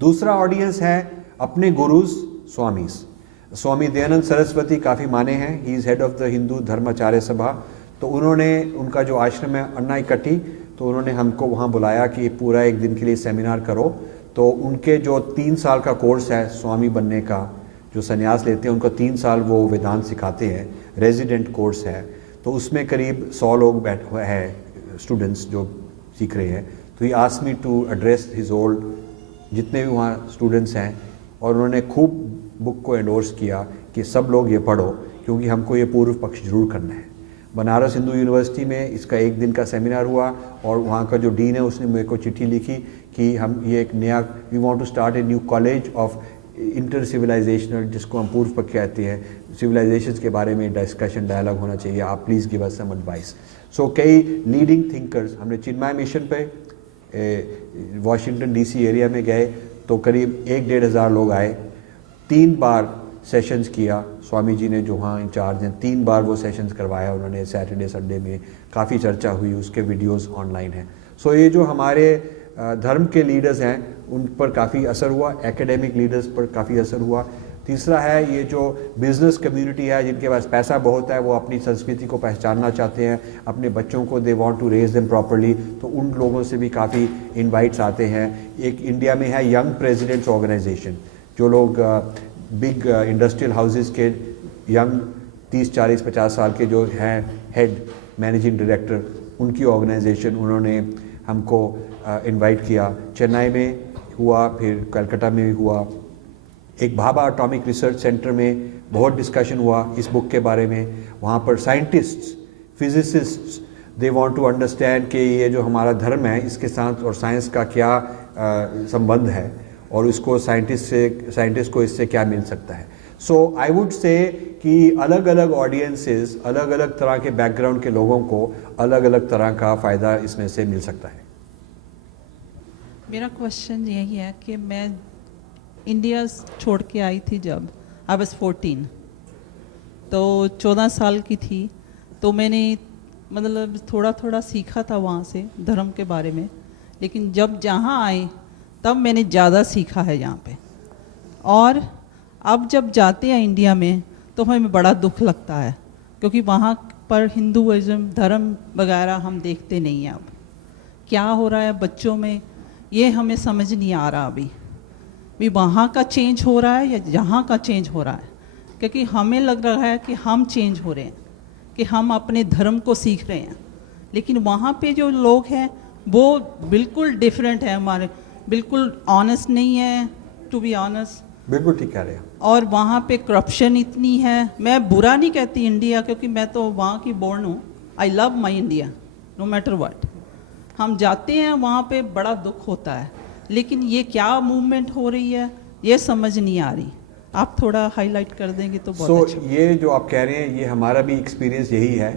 दूसरा ऑडियंस है अपने गुरुज स्वामीज। स्वामी दयानंद सरस्वती काफ़ी माने हैं, he is head of the Hindu Dharmacharya Sabha. तो उनका जो आश्रम है अन्ना इकट्ठी, तो उन्होंने हमको वहाँ बुलाया कि पूरा एक दिन के लिए सेमिनार करो। तो उनके जो 3 साल का कोर्स है स्वामी बनने का, जो संन्यास लेते हैं उनको 3 साल वो वेदांत सिखाते हैं, रेजिडेंट कोर्स है। तो उसमें करीब 100 लोग हैं स्टूडेंट्स जो सीख रहे हैं। तो he asked me to address his old जितने भी वहाँ स्टूडेंट्स हैं, और उन्होंने खूब बुक को एंडोर्स किया कि सब लोग ये पढ़ो, क्योंकि हमको ये पूर्व पक्ष जरूर करना है। बनारस हिंदू यूनिवर्सिटी में इसका 1 दिन का सेमिनार हुआ, और वहाँ का जो डीन है उसने मेरे को चिट्ठी लिखी कि हम ये एक नया, we want to start a new college of inter civilisational, जिसको हम पूर्व पक्ष कहते हैं, सिविलाइजेशंस के बारे में डिस्कशन डायलॉग होना चाहिए, आप please give us some advice. So कई लीडिंग थिंकर्स, हमने चिन्मय मिशन पे वॉशिंगटन डीसी एरिया में गए, तो करीब 1-1.5 हज़ार लोग आए। 3 बार सेशंस किया, स्वामी जी ने जो वहाँ इंचार्ज हैं 3 बार वो सेशंस करवाया उन्होंने, सैटरडे संडे में काफ़ी चर्चा हुई, उसके वीडियोस ऑनलाइन हैं। सो ये जो हमारे धर्म के लीडर्स हैं उन पर काफ़ी असर हुआ, एकेडमिक लीडर्स पर काफ़ी असर हुआ। तीसरा है ये जो बिज़नेस कम्युनिटी है, जिनके पास पैसा बहुत है, वो अपनी संस्कृति को पहचानना चाहते हैं, अपने बच्चों को they want to raise them properly, तो उन लोगों से भी काफ़ी इनवाइट्स आते हैं। एक इंडिया में है यंग प्रेसिडेंट्स ऑर्गेनाइजेशन, जो लोग बिग इंडस्ट्रियल हाउसेस के यंग 30, 40, 50 साल के जो हैं हेड मैनेजिंग डायरेक्टर, उनकी ऑर्गेनाइजेशन, उन्होंने हमको इनवाइट किया। चेन्नई में हुआ, फिर कलकत्ता में भी हुआ। एक भाभा एटॉमिक रिसर्च सेंटर में बहुत डिस्कशन हुआ इस बुक के बारे में। वहाँ पर scientists, physicists, they want to understand कि ये जो हमारा धर्म है इसके साथ और साइंस का क्या संबंध है, और इसको साइंटिस्ट को इससे क्या मिल सकता है। सो आई वुड से कि अलग अलग ऑडियंसेस, अलग अलग तरह के बैकग्राउंड के लोगों को अलग अलग तरह का फ़ायदा इसमें से मिल सकता है। मेरा क्वेश्चन यही है कि मैं इंडिया छोड़ के आई थी जब आई वाज 14, तो 14 साल की थी, तो मैंने मतलब थोड़ा थोड़ा सीखा था वहाँ से धर्म के बारे में, लेकिन जब जहाँ आई तब मैंने ज़्यादा सीखा है यहाँ पे। और अब जब जाते हैं इंडिया में तो हमें बड़ा दुख लगता है, क्योंकि वहाँ पर हिंदुइज्म धर्म वगैरह हम देखते नहीं हैं। अब क्या हो रहा है बच्चों में ये हमें समझ नहीं आ रहा अभी भी वहाँ का चेंज हो रहा है या यहाँ का चेंज हो रहा है, क्योंकि हमें लग रहा है कि हम चेंज हो रहे हैं, कि हम अपने धर्म को सीख रहे हैं, लेकिन वहाँ पे जो लोग हैं वो बिल्कुल डिफरेंट है हमारे, बिल्कुल ऑनेस्ट नहीं है, टू बी ऑनेस्ट। बिल्कुल ठीक कह रहे हैं। और वहाँ पे करप्शन इतनी है। मैं बुरा नहीं कहती इंडिया, क्योंकि मैं तो वहाँ की बोर्न हूँ, I love my India no matter what. हम जाते हैं वहाँ पे बड़ा दुख होता है, लेकिन ये क्या मूवमेंट हो रही है ये समझ नहीं आ रही। आप थोड़ा हाईलाइट कर देंगे तो बहुत अच्छा। ये जो आप कह रहे हैं ये हमारा भी एक्सपीरियंस यही है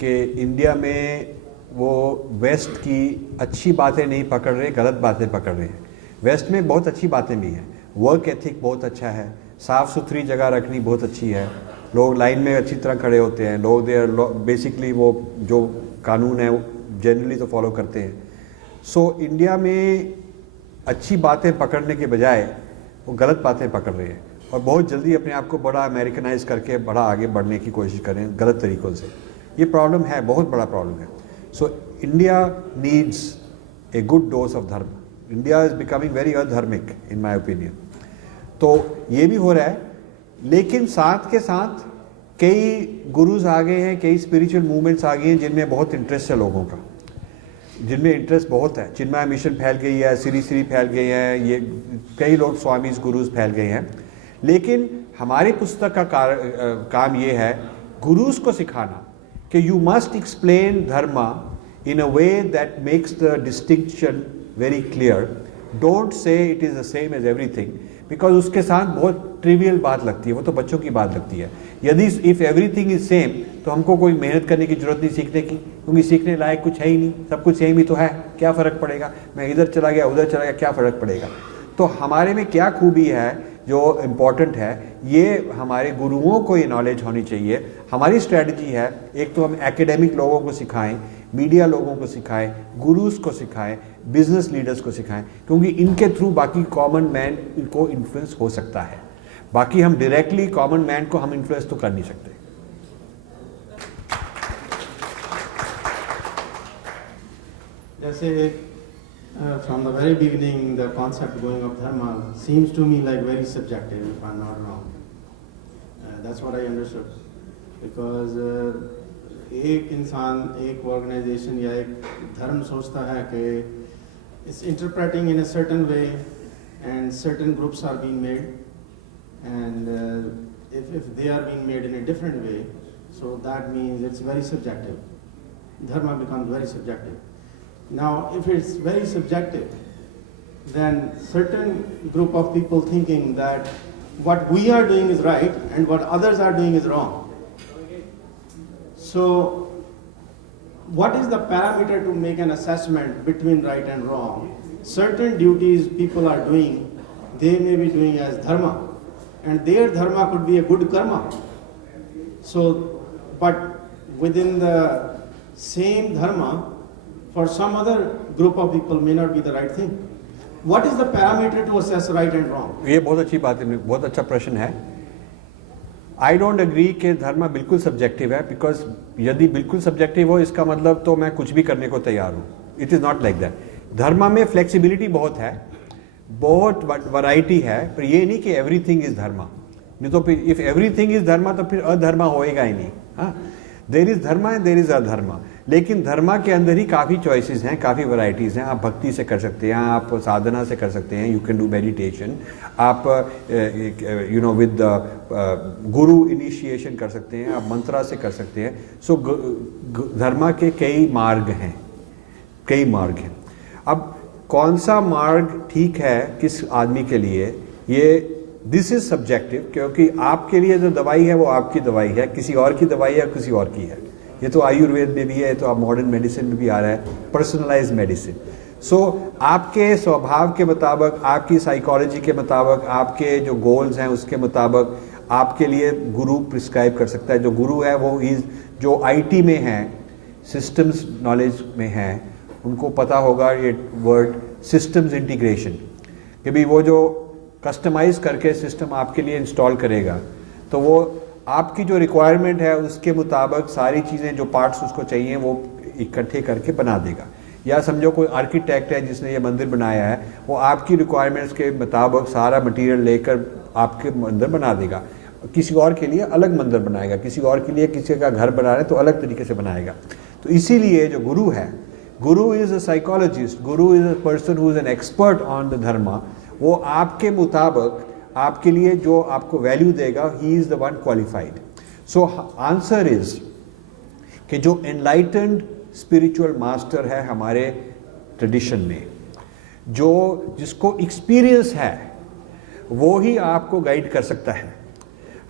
कि इंडिया में वो वेस्ट की अच्छी बातें नहीं पकड़ रहे, गलत बातें पकड़ रहे हैं। वेस्ट में बहुत अच्छी बातें भी हैं, वर्क एथिक बहुत अच्छा है, साफ़ सुथरी जगह रखनी बहुत अच्छी है, लोग लाइन में अच्छी तरह खड़े होते हैं, लोग देर बेसिकली वो जो कानून है जनरली तो फॉलो करते हैं। सो इंडिया में अच्छी बातें पकड़ने के बजाय वो गलत बातें पकड़ रहे हैं, और बहुत जल्दी अपने आप को बड़ा अमेरिकनाइज करके बड़ा आगे बढ़ने की कोशिश करें गलत तरीक़ों से। ये प्रॉब्लम है, बहुत बड़ा प्रॉब्लम है। So India needs a good dose of dharma. India is becoming very adharmic in my opinion. तो ये भी हो रहा है, लेकिन साथ के साथ कई गुरुज आ गए हैं, कई स्पिरिचुअल मूवमेंट्स आ गए हैं जिनमें बहुत इंटरेस्ट है लोगों का, जिनमें इंटरेस्ट बहुत है। चिन्मय मिशन फैल गई है, श्री फैल गए हैं, ये कई लोग स्वामीज गुरुज फैल गए हैं। लेकिन हमारी पुस्तक का काम ये है गुरुज को सिखाना कि you must explain dharma in a way that makes the distinction very clear. Don't say it is the same as everything, because उसके साथ बहुत ट्रिवियल बात लगती है, वो तो बच्चों की बात लगती है। यदि इफ़ एवरीथिंग इज सेम तो हमको कोई मेहनत करने की जरूरत नहीं सीखने की, क्योंकि सीखने लायक कुछ है ही नहीं, सब कुछ सेम ही तो है, क्या फ़र्क पड़ेगा, मैं इधर चला गया उधर चला गया क्या फ़र्क पड़ेगा। तो हमारे में क्या खूबी है जो इम्पोर्टेंट है, ये हमारे गुरुओं को ये नॉलेज होनी चाहिए। हमारी स्ट्रेटजी है, एक तो हम एकेडमिक लोगों को सिखाएं, मीडिया लोगों को सिखाएं, गुरुज को सिखाएं, बिजनेस लीडर्स को सिखाएं, क्योंकि इनके थ्रू बाकी कॉमन मैन को इन्फ्लुएंस हो सकता है। बाकी हम डायरेक्टली कॉमन मैन को हम इन्फ्लुएंस तो कर नहीं सकते। जैसे from the very beginning, the concept going of dharma seems to me like very subjective, if I'm not wrong. That's what I understood. Because एक इंसान, एक organization या एक धर्म सोचता है कि it's interpreting in a certain way and certain groups are being made, and if they are being made in a different way, so that means it's very subjective. Dharma becomes very subjective. Now, if it's very subjective, then certain group of people thinking that what we are doing is right and what others are doing is wrong. So, what is the parameter to make an assessment between right and wrong? Certain duties people are doing, they may be doing as dharma, and their dharma could be a good karma. So, but within the same dharma, for some other group of people may not be the right thing. What is the parameter to assess right and wrong? ये बहुत अच्छी बात है, बहुत अच्छा प्रश्न है। I don't agree कि धर्म बिल्कुल सब्जेक्टिव है, बिकॉज यदि बिल्कुल सब्जेक्टिव हो इसका मतलब तो मैं कुछ भी करने को तैयार हूँ। It is not like that. धर्म में फ्लेक्सिबिलिटी बहुत है, बहुत वैरायटी है, पर ये नहीं कि एवरीथिंग इज धर्म। नहीं तो फिर इफ एवरीथिंग इज धर्म तो फिर अधर्म होएगा ही नहीं। हाँ, देर इज धर्म एंड देर इज अधर्म, लेकिन धर्म के अंदर ही काफ़ी चॉइसेस हैं, काफ़ी वैरायटीज़ हैं। आप भक्ति से कर सकते हैं, आप साधना से कर सकते हैं, यू कैन डू मेडिटेशन, आप you know with Guru initiation कर सकते हैं, आप मंत्रा से कर सकते हैं। सो धर्म के कई मार्ग हैं, कई मार्ग हैं। अब कौन सा मार्ग ठीक है किस आदमी के लिए, ये दिस इज सब्जेक्टिव, क्योंकि आपके लिए जो दवाई है वो आपकी दवाई है, किसी और की दवाई है किसी और की है। ये तो आयुर्वेद में भी है, तो आप मॉडर्न मेडिसिन में भी आ रहा है, पर्सनलाइज मेडिसिन। सो आपके स्वभाव के मुताबिक, आपकी साइकोलॉजी के मुताबिक, आपके जो गोल्स हैं उसके मुताबिक आपके लिए गुरु प्रिस्क्राइब कर सकता है। जो गुरु है वो इज जो आईटी में है, सिस्टम्स नॉलेज में है, उनको पता होगा ये वर्ड सिस्टम्स इंटीग्रेशन, कि भी वो जो कस्टमाइज करके सिस्टम आपके लिए इंस्टॉल करेगा, तो वो आपकी जो रिक्वायरमेंट है उसके मुताबिक सारी चीज़ें जो पार्ट्स उसको चाहिए वो इकट्ठे करके बना देगा। या समझो कोई आर्किटेक्ट है जिसने ये मंदिर बनाया है, वो आपकी रिक्वायरमेंट्स के मुताबिक सारा मटेरियल लेकर आपके मंदिर बना देगा। किसी और के लिए अलग मंदिर बनाएगा, किसी और के लिए किसी का घर बना रहे तो अलग तरीके से बनाएगा। तो इसीलिए जो गुरु है, guru is a psychologist, guru is a person who is an expert on the dharma. वो आपके मुताबिक आपके लिए जो आपको वैल्यू देगा, he is the one qualified. So answer is कि जो एनलाइटेंड स्पिरिचुअल मास्टर है हमारे ट्रेडिशन में, जो जिसको एक्सपीरियंस है, वो ही आपको गाइड कर सकता है।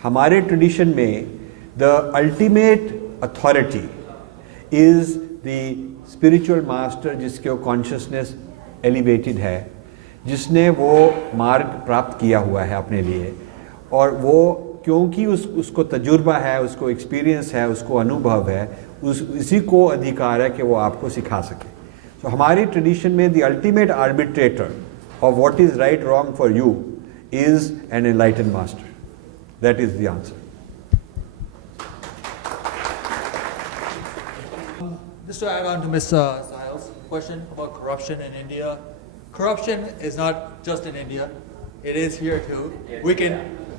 हमारे ट्रेडिशन में the ultimate authority is the spiritual master, जिसके कॉन्शियसनेस एलिवेटेड है, जिसने वो मार्ग प्राप्त किया हुआ है अपने लिए, और वो क्योंकि उसको तजुर्बा है, उसको एक्सपीरियंस है, उसको अनुभव है, इसी को अधिकार है कि वो आपको सिखा सके। तो हमारी ट्रेडिशन में the ultimate arbitrator of what is right wrong for you is an enlightened master. That is the answer. Just to add on to Ms. Sahil's question about corruption in India, corruption is not just in India; it is here too. We can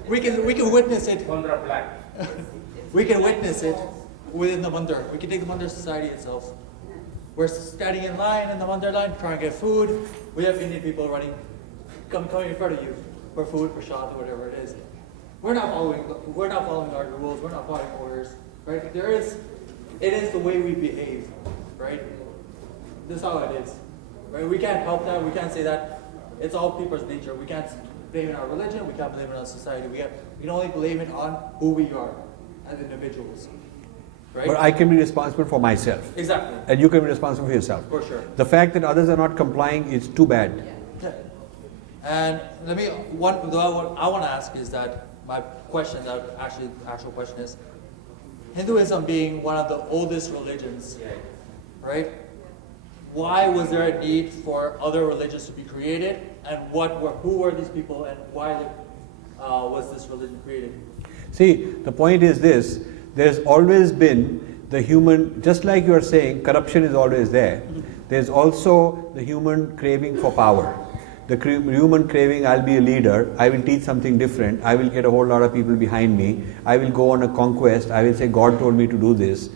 witness it. We can witness it within the Mandir. We can take the Mandir society itself. We're standing in line in the Mandir line, trying to get food. We have Indian people coming in front of you for food, for shad, or whatever it is. We're not following our rules. We're not following orders, right? It is the way we behave, right? This is how it is, right? We can't help that. We can't say that. It's all people's nature. We can't blame it on our religion. We can't blame it on society. We can only blame it on who we are as individuals, right? But I can be responsible for myself. Exactly. And you can be responsible for yourself. For sure. The fact that others are not complying is too bad. Yeah. And what I want to ask is that my question, actual question is, Hinduism being one of the oldest religions, right? Why was there a need for other religions to be created, and who were these people, and why was this religion created? See, the point is this: there's always been the human, just like you are saying, corruption is always there. There's also the human craving for power. The human craving, I'll be a leader, I will teach something different, I will get a whole lot of people behind me, I will go on a conquest, I will say God told me to do this.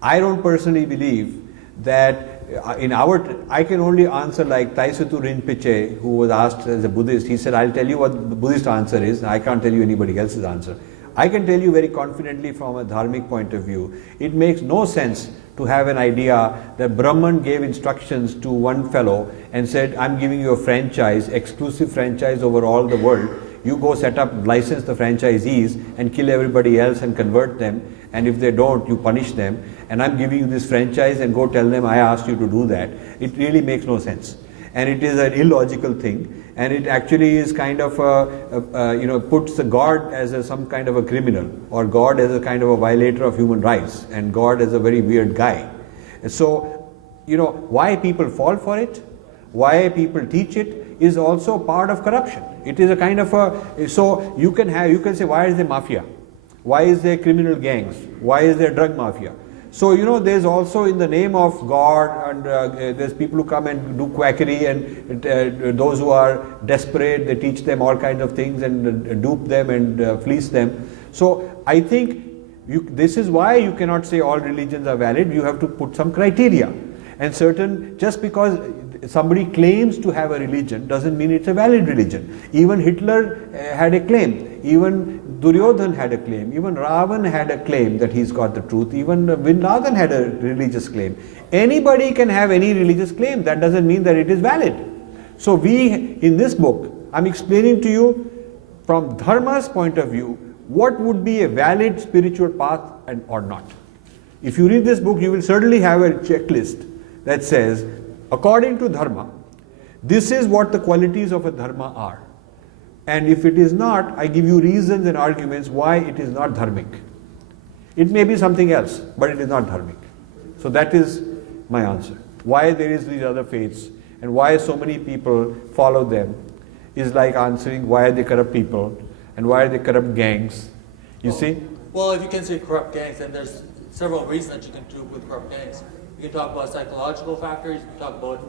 I don't personally believe that I can only answer like Taisuttu Rinpoche, who was asked as a Buddhist. He said, I'll tell you what the Buddhist answer is, I can't tell you anybody else's answer. I can tell you very confidently from a dharmic point of view, it makes no sense to have an idea that Brahman gave instructions to one fellow and said, I'm giving you a franchise, exclusive franchise over all the world. You go set up, license the franchisees and kill everybody else and convert them. And if they don't, you punish them. And I'm giving you this franchise and go tell them I asked you to do that. It really makes no sense. And it is an illogical thing. And it actually is kind of puts the God as some kind of a criminal, or God as a kind of a violator of human rights, and God as a very weird guy. So, why people fall for it, why people teach it, is also part of corruption. It is a kind of so you can say, why is there mafia? Why is there criminal gangs? Why is there drug mafia? So, there's also in the name of God, and there's people who come and do quackery, and those who are desperate, they teach them all kinds of things and dupe them and fleece them. So, I think this is why you cannot say all religions are valid. You have to put some criteria. And just because somebody claims to have a religion doesn't mean it's a valid religion. Even Hitler had a claim. Even Duryodhan had a claim. Even Ravan had a claim that he's got the truth. Even Bin Laden had a religious claim. Anybody can have any religious claim. That doesn't mean that it is valid. So in this book, I'm explaining to you from Dharma's point of view, what would be a valid spiritual path or not. If you read this book, you will certainly have a checklist that says, according to Dharma, this is what the qualities of a Dharma are. And if it is not, I give you reasons and arguments why it is not dharmic. It may be something else, but it is not dharmic. So that is my answer. Why there is these other faiths and why so many people follow them is like answering why are they corrupt people and why are they corrupt gangs. You see? Well, if you can say corrupt gangs, then there's several reasons that you can do with corrupt gangs. You can talk about psychological factors, you can talk about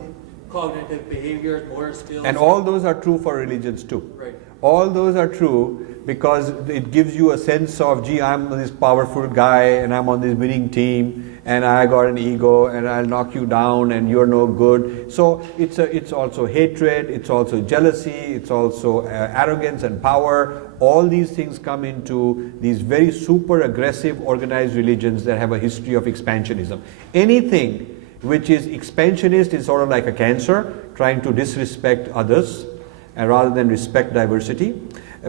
cognitive behaviors, motor skills. And all those are true for religions too. Right. All those are true because it gives you a sense of, gee, I'm this powerful guy and I'm on this winning team and I got an ego and I'll knock you down and you're no good. So it's also hatred, it's also jealousy, it's also arrogance and power. All these things come into these very super aggressive organized religions that have a history of expansionism. Anything which is expansionist is sort of like a cancer, trying to disrespect others rather than respect diversity.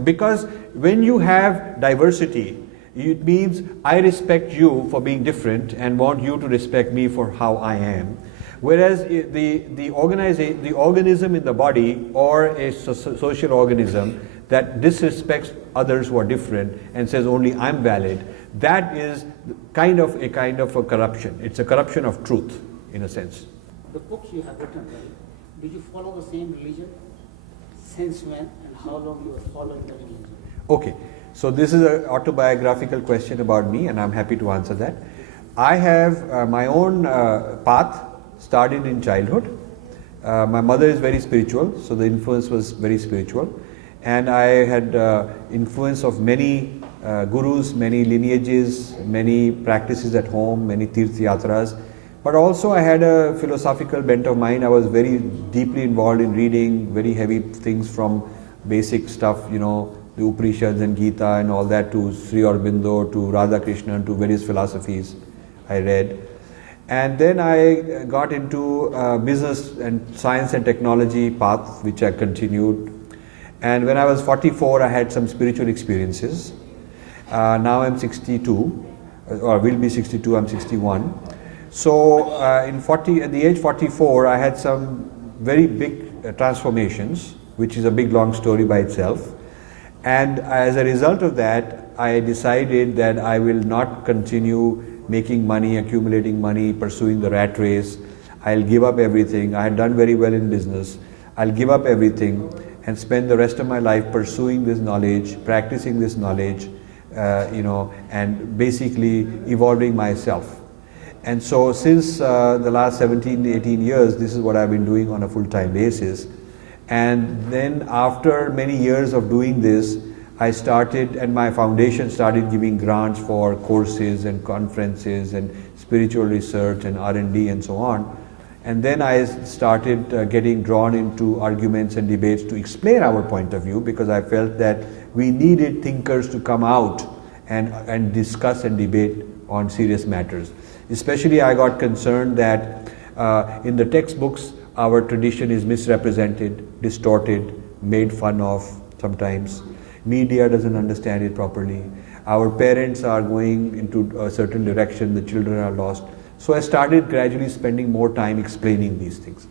Because when you have diversity, it means I respect you for being different and want you to respect me for how I am. Whereas the organism in the body or a social organism that disrespects others who are different and says only I'm valid, that is kind of a corruption. It's a corruption of truth, in a sense. The books you have written, did you follow the same religion? Since when and how long you are following the religion? Okay, so this is an autobiographical question about me and I'm happy to answer that. I have my own path started in childhood. My mother is very spiritual, so the influence was very spiritual. And I had influence of many gurus, many lineages, many practices at home, many tirth yatras. But also I had a philosophical bent of mind. I was very deeply involved in reading very heavy things from basic stuff, the Upanishads and Gita and all that, to Sri Aurobindo, to Radha Krishnan, to various philosophies I read. And then I got into business and science and technology path, which I continued. And when I was 44, I had some spiritual experiences. Now I'm 62, or will be 62, I'm 61. So at the age 44, I had some very big transformations, which is a big long story by itself. And as a result of that, I decided that I will not continue making money, accumulating money, pursuing the rat race. I'll give up everything. I had done very well in business. I'll give up everything and spend the rest of my life pursuing this knowledge, practicing this knowledge, and basically evolving myself. And so since the last 17, 18 years, this is what I've been doing on a full-time basis. And then after many years of doing this, I started, and my foundation started giving grants for courses and conferences and spiritual research and R&D and so on. And then I started getting drawn into arguments and debates to explain our point of view, because I felt that we needed thinkers to come out and discuss and debate on serious matters. Especially I got concerned that in the textbooks our tradition is misrepresented, distorted, made fun of sometimes. Media doesn't understand it properly. Our parents are going into a certain direction, the children are lost. So I started gradually spending more time explaining these things.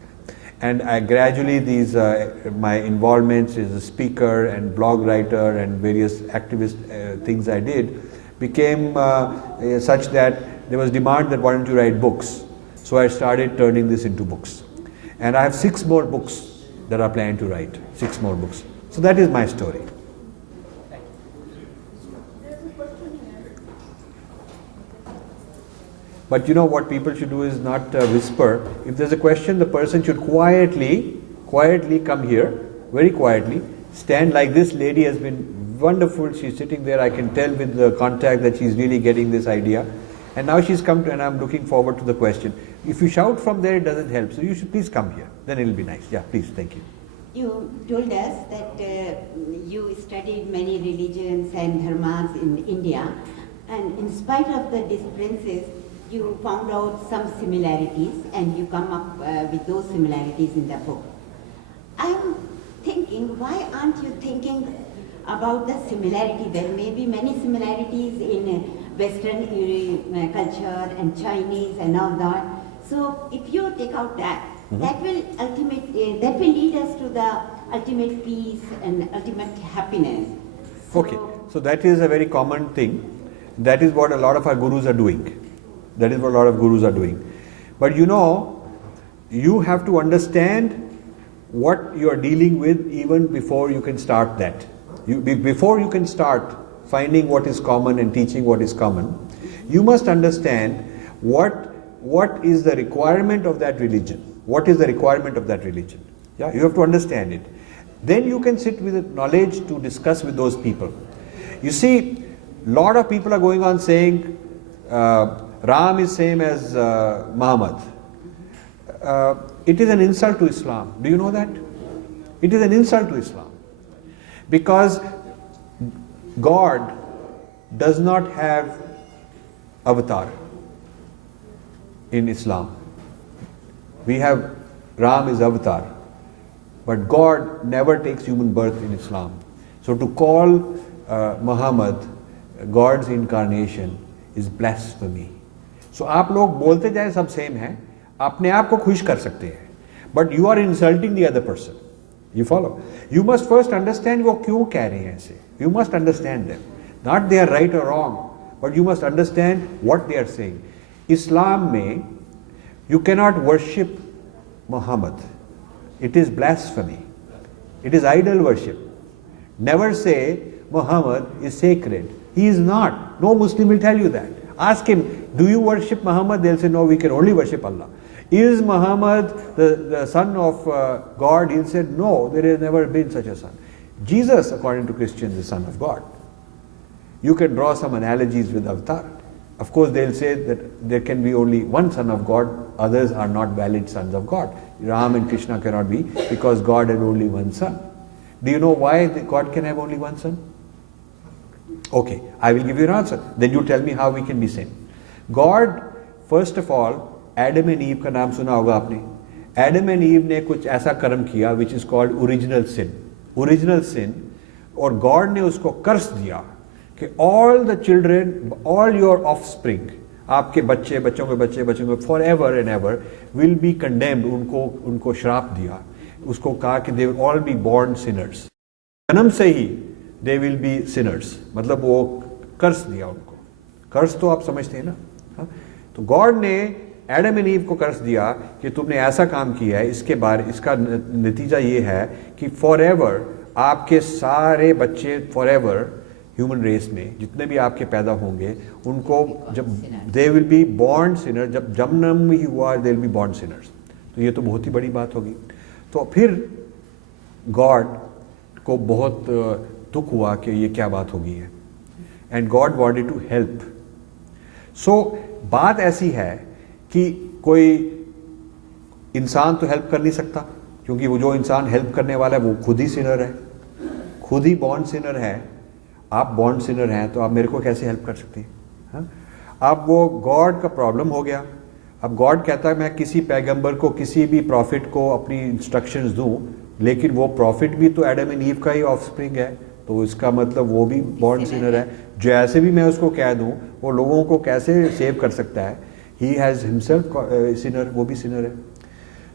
And I gradually my involvements as a speaker and blog writer and various activist things I did became such that there was demand that why don't you write books. So I started turning this into books. And I have 6 more books that I plan to write, 6 more books. So that is my story. But you know what people should do is not whisper. If there's a question, the person should quietly come here, very quietly, stand like this lady has been wonderful. She's sitting there. I can tell with the contact that she's really getting this idea. And now she's come to, and I'm looking forward to the question. If you shout from there, it doesn't help. So you should please come here. Then it'll be nice. Yeah, please. Thank you. You told us that you studied many religions and dharmas in India, and in spite of the differences, you found out some similarities, and you come up with those similarities in the book. I'm thinking, why aren't you thinking about the similarity? There may be many similarities in Western culture and Chinese and all that. So if you take out that, that will lead us to the ultimate peace and ultimate happiness. So, okay, so that is a very common thing. That is what a lot of our gurus are doing. That is what a lot of gurus are doing. But you know, you have to understand what you are dealing with even before you can start that. Before you can start finding what is common and teaching what is common, you must understand what is the requirement of that religion. What is the requirement of that religion? Yeah, you have to understand it. Then you can sit with knowledge to discuss with those people. You see, a lot of people are going on saying Ram is same as Muhammad. It is an insult to Islam. Do you know that? It is an insult to Islam. Because God does not have avatar in Islam. We have Ram is avatar. But God never takes human birth in Islam. So to call Muhammad God's incarnation is blasphemy. So आप लोग बोलते जाए सब same है, अपने आप को खुश कर सकते हैं, but you are insulting the other person. You follow? You must first understand वो क्यों कह रहे हैं ऐसे. You must understand them. Not they are right or wrong, but you must understand what they are saying. Islam में you cannot worship Muhammad. It is blasphemy. It is idol worship. Never say Muhammad is sacred. He is not. No Muslim will tell you that. Ask him, do you worship Muhammad? They'll say, no, we can only worship Allah. Is Muhammad the son of God? He'll say, no, there has never been such a son. Jesus, according to Christians, is the son of God. You can draw some analogies with Avatar. Of course, they'll say that there can be only one son of God, others are not valid sons of God. Ram and Krishna cannot be because God had only one son. Do you know why God can have only one son? Okay, I will give you an answer. Then you tell me how we can be same. God, first of all, Adam and Eve का नाम सुना होगा आपने. Adam and Eve ने कुछ ऐसा कर्म किया which is called original sin. Original sin, और God ने उसको कर्स दिया कि all the children, all your offspring, आपके बच्चे, बच्चों के बच्चे, बच्चों के forever and ever will be condemned. उनको श्राप दिया. उसको कहा कि they will all be born Sinners, जन्म से ही दे विल बी सिनर्स, मतलब वो कर्स दिया उनको। कर्स तो आप समझते हैं ना, हाँ? तो गॉड ने एडम एंड ईव को कर्स दिया कि तुमने ऐसा काम किया है, इसके बाद इसका नतीजा ये है कि फॉर एवर आपके सारे बच्चे, फॉर एवर ह्यूमन रेस में जितने भी आपके पैदा होंगे उनको जब they will be born Sinner, जब जन्म ही हुआ they will be born Sinners. तो ये तो बहुत ही बड़ी बात होगी। तो फिर गॉड को बहुत दुख हुआ कि ये क्या बात होगी है, and God wanted to help. So बात ऐसी है कि कोई इंसान तो हेल्प कर नहीं सकता, क्योंकि वो जो इंसान हेल्प करने वाला है वो खुद ही सिनर है, खुद ही बॉर्न सिनर है। आप बॉर्न सिनर हैं तो आप मेरे को कैसे हेल्प कर सकते हैं, हाँ? अब वो गॉड का प्रॉब्लम हो गया। अब गॉड कहता है मैं किसी पैगंबर को, किसी भी प्रॉफिट को अपनी इंस्ट्रक्शंस दूं, लेकिन वो प्रॉफिट भी तो एडम एंड ईव का ही ऑफस्प्रिंग है, तो इसका मतलब वो भी बॉर्न सिनर है। जैसे भी मैं उसको कह दूं वो लोगों को कैसे सेव कर सकता है, ही हैज़ हिमसेल्फ सिनर, वो भी सिनर है।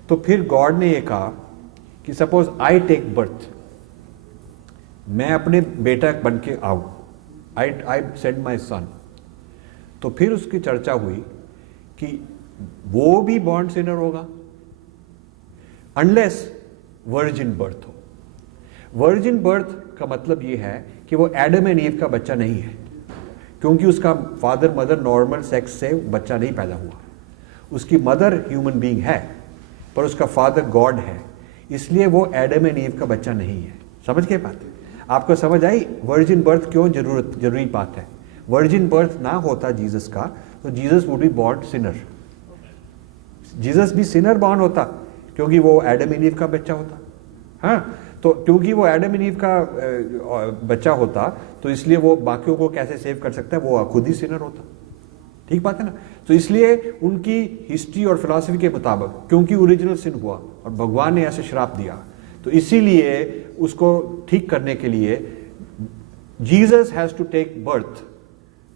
तो फिर गॉड ने ये कहा कि सपोज आई टेक बर्थ, मैं अपने बेटा बन के आऊँ, आई सेंड माई सन, तो फिर उसकी चर्चा हुई कि वो भी बॉर्न सिनर होगा अनलेस वर्जिन बर्थ हो। वर्जिन बर्थ का मतलब ये है कि वो एडम एंड ईव का बच्चा नहीं है, क्योंकि उसका फादर मदर नॉर्मल सेक्स से बच्चा नहीं पैदा हुआ। उसकी मदर ह्यूमन बीइंग है पर उसका फादर गॉड है, इसलिए वो एडम एंड ईव का बच्चा नहीं है। समझ के बात? आपको समझ आई वर्जिन बर्थ क्यों जरूरी बात है? वर्जिन बर्थ ना होता जीसस का तो Jesus would be born Sinner, Jesus भी सिनर बॉर्न होता क्योंकि वो एडम एंड ईव का बच्चा होता, हाँ? तो क्योंकि वो एडम एंड ईव का बच्चा होता तो इसलिए वो बाकियों को कैसे सेव कर सकता है, वो खुद ही सिनर होता। ठीक बात है ना? तो इसलिए उनकी हिस्ट्री और फिलॉसफी के मुताबिक, क्योंकि ओरिजिनल सिन हुआ और भगवान ने ऐसे श्राप दिया, तो इसीलिए उसको ठीक करने के लिए Jesus has to take birth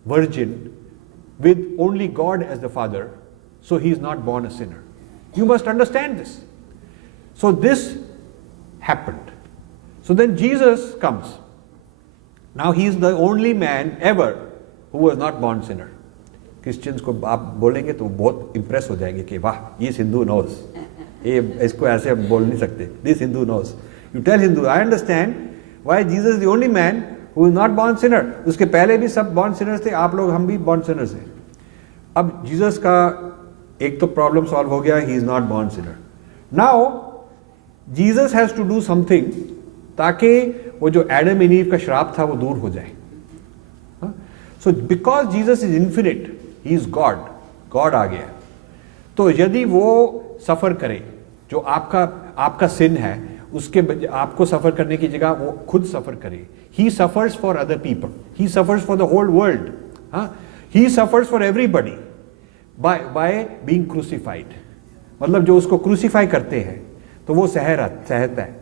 virgin with only God as the father, so he is not born a sinner. You must understand this. So this happened. So then Jesus comes. Now he is the only man ever who was not born sinner. Christians को आप बोलेंगे तो बहुत impress हो जाएंगे कि वाह ये हिंदू knows, ये इसको ऐसे बोल नहीं सकते, this Hindu knows. You tell Hindu, I understand why Jesus is the only man who is not born sinner. उसके पहले भी सब born sinners थे, आप लोग हम भी born sinners हैं। अब Jesus का एक तो problem solve हो गया, he is not born sinner. Now Jesus has to do something ताकि वो जो एडम एंड ईव का श्राप था वो दूर हो जाए। So because Jesus is infinite, he is God, God आ गया, तो यदि वो सफर करे, जो आपका सिन है उसके आपको सफर करने की जगह वो खुद सफर करे, he suffers for other people, he suffers for the whole world, he suffers for everybody by being crucified. मतलब जो उसको क्रूसीफाई करते हैं तो वो सहता है,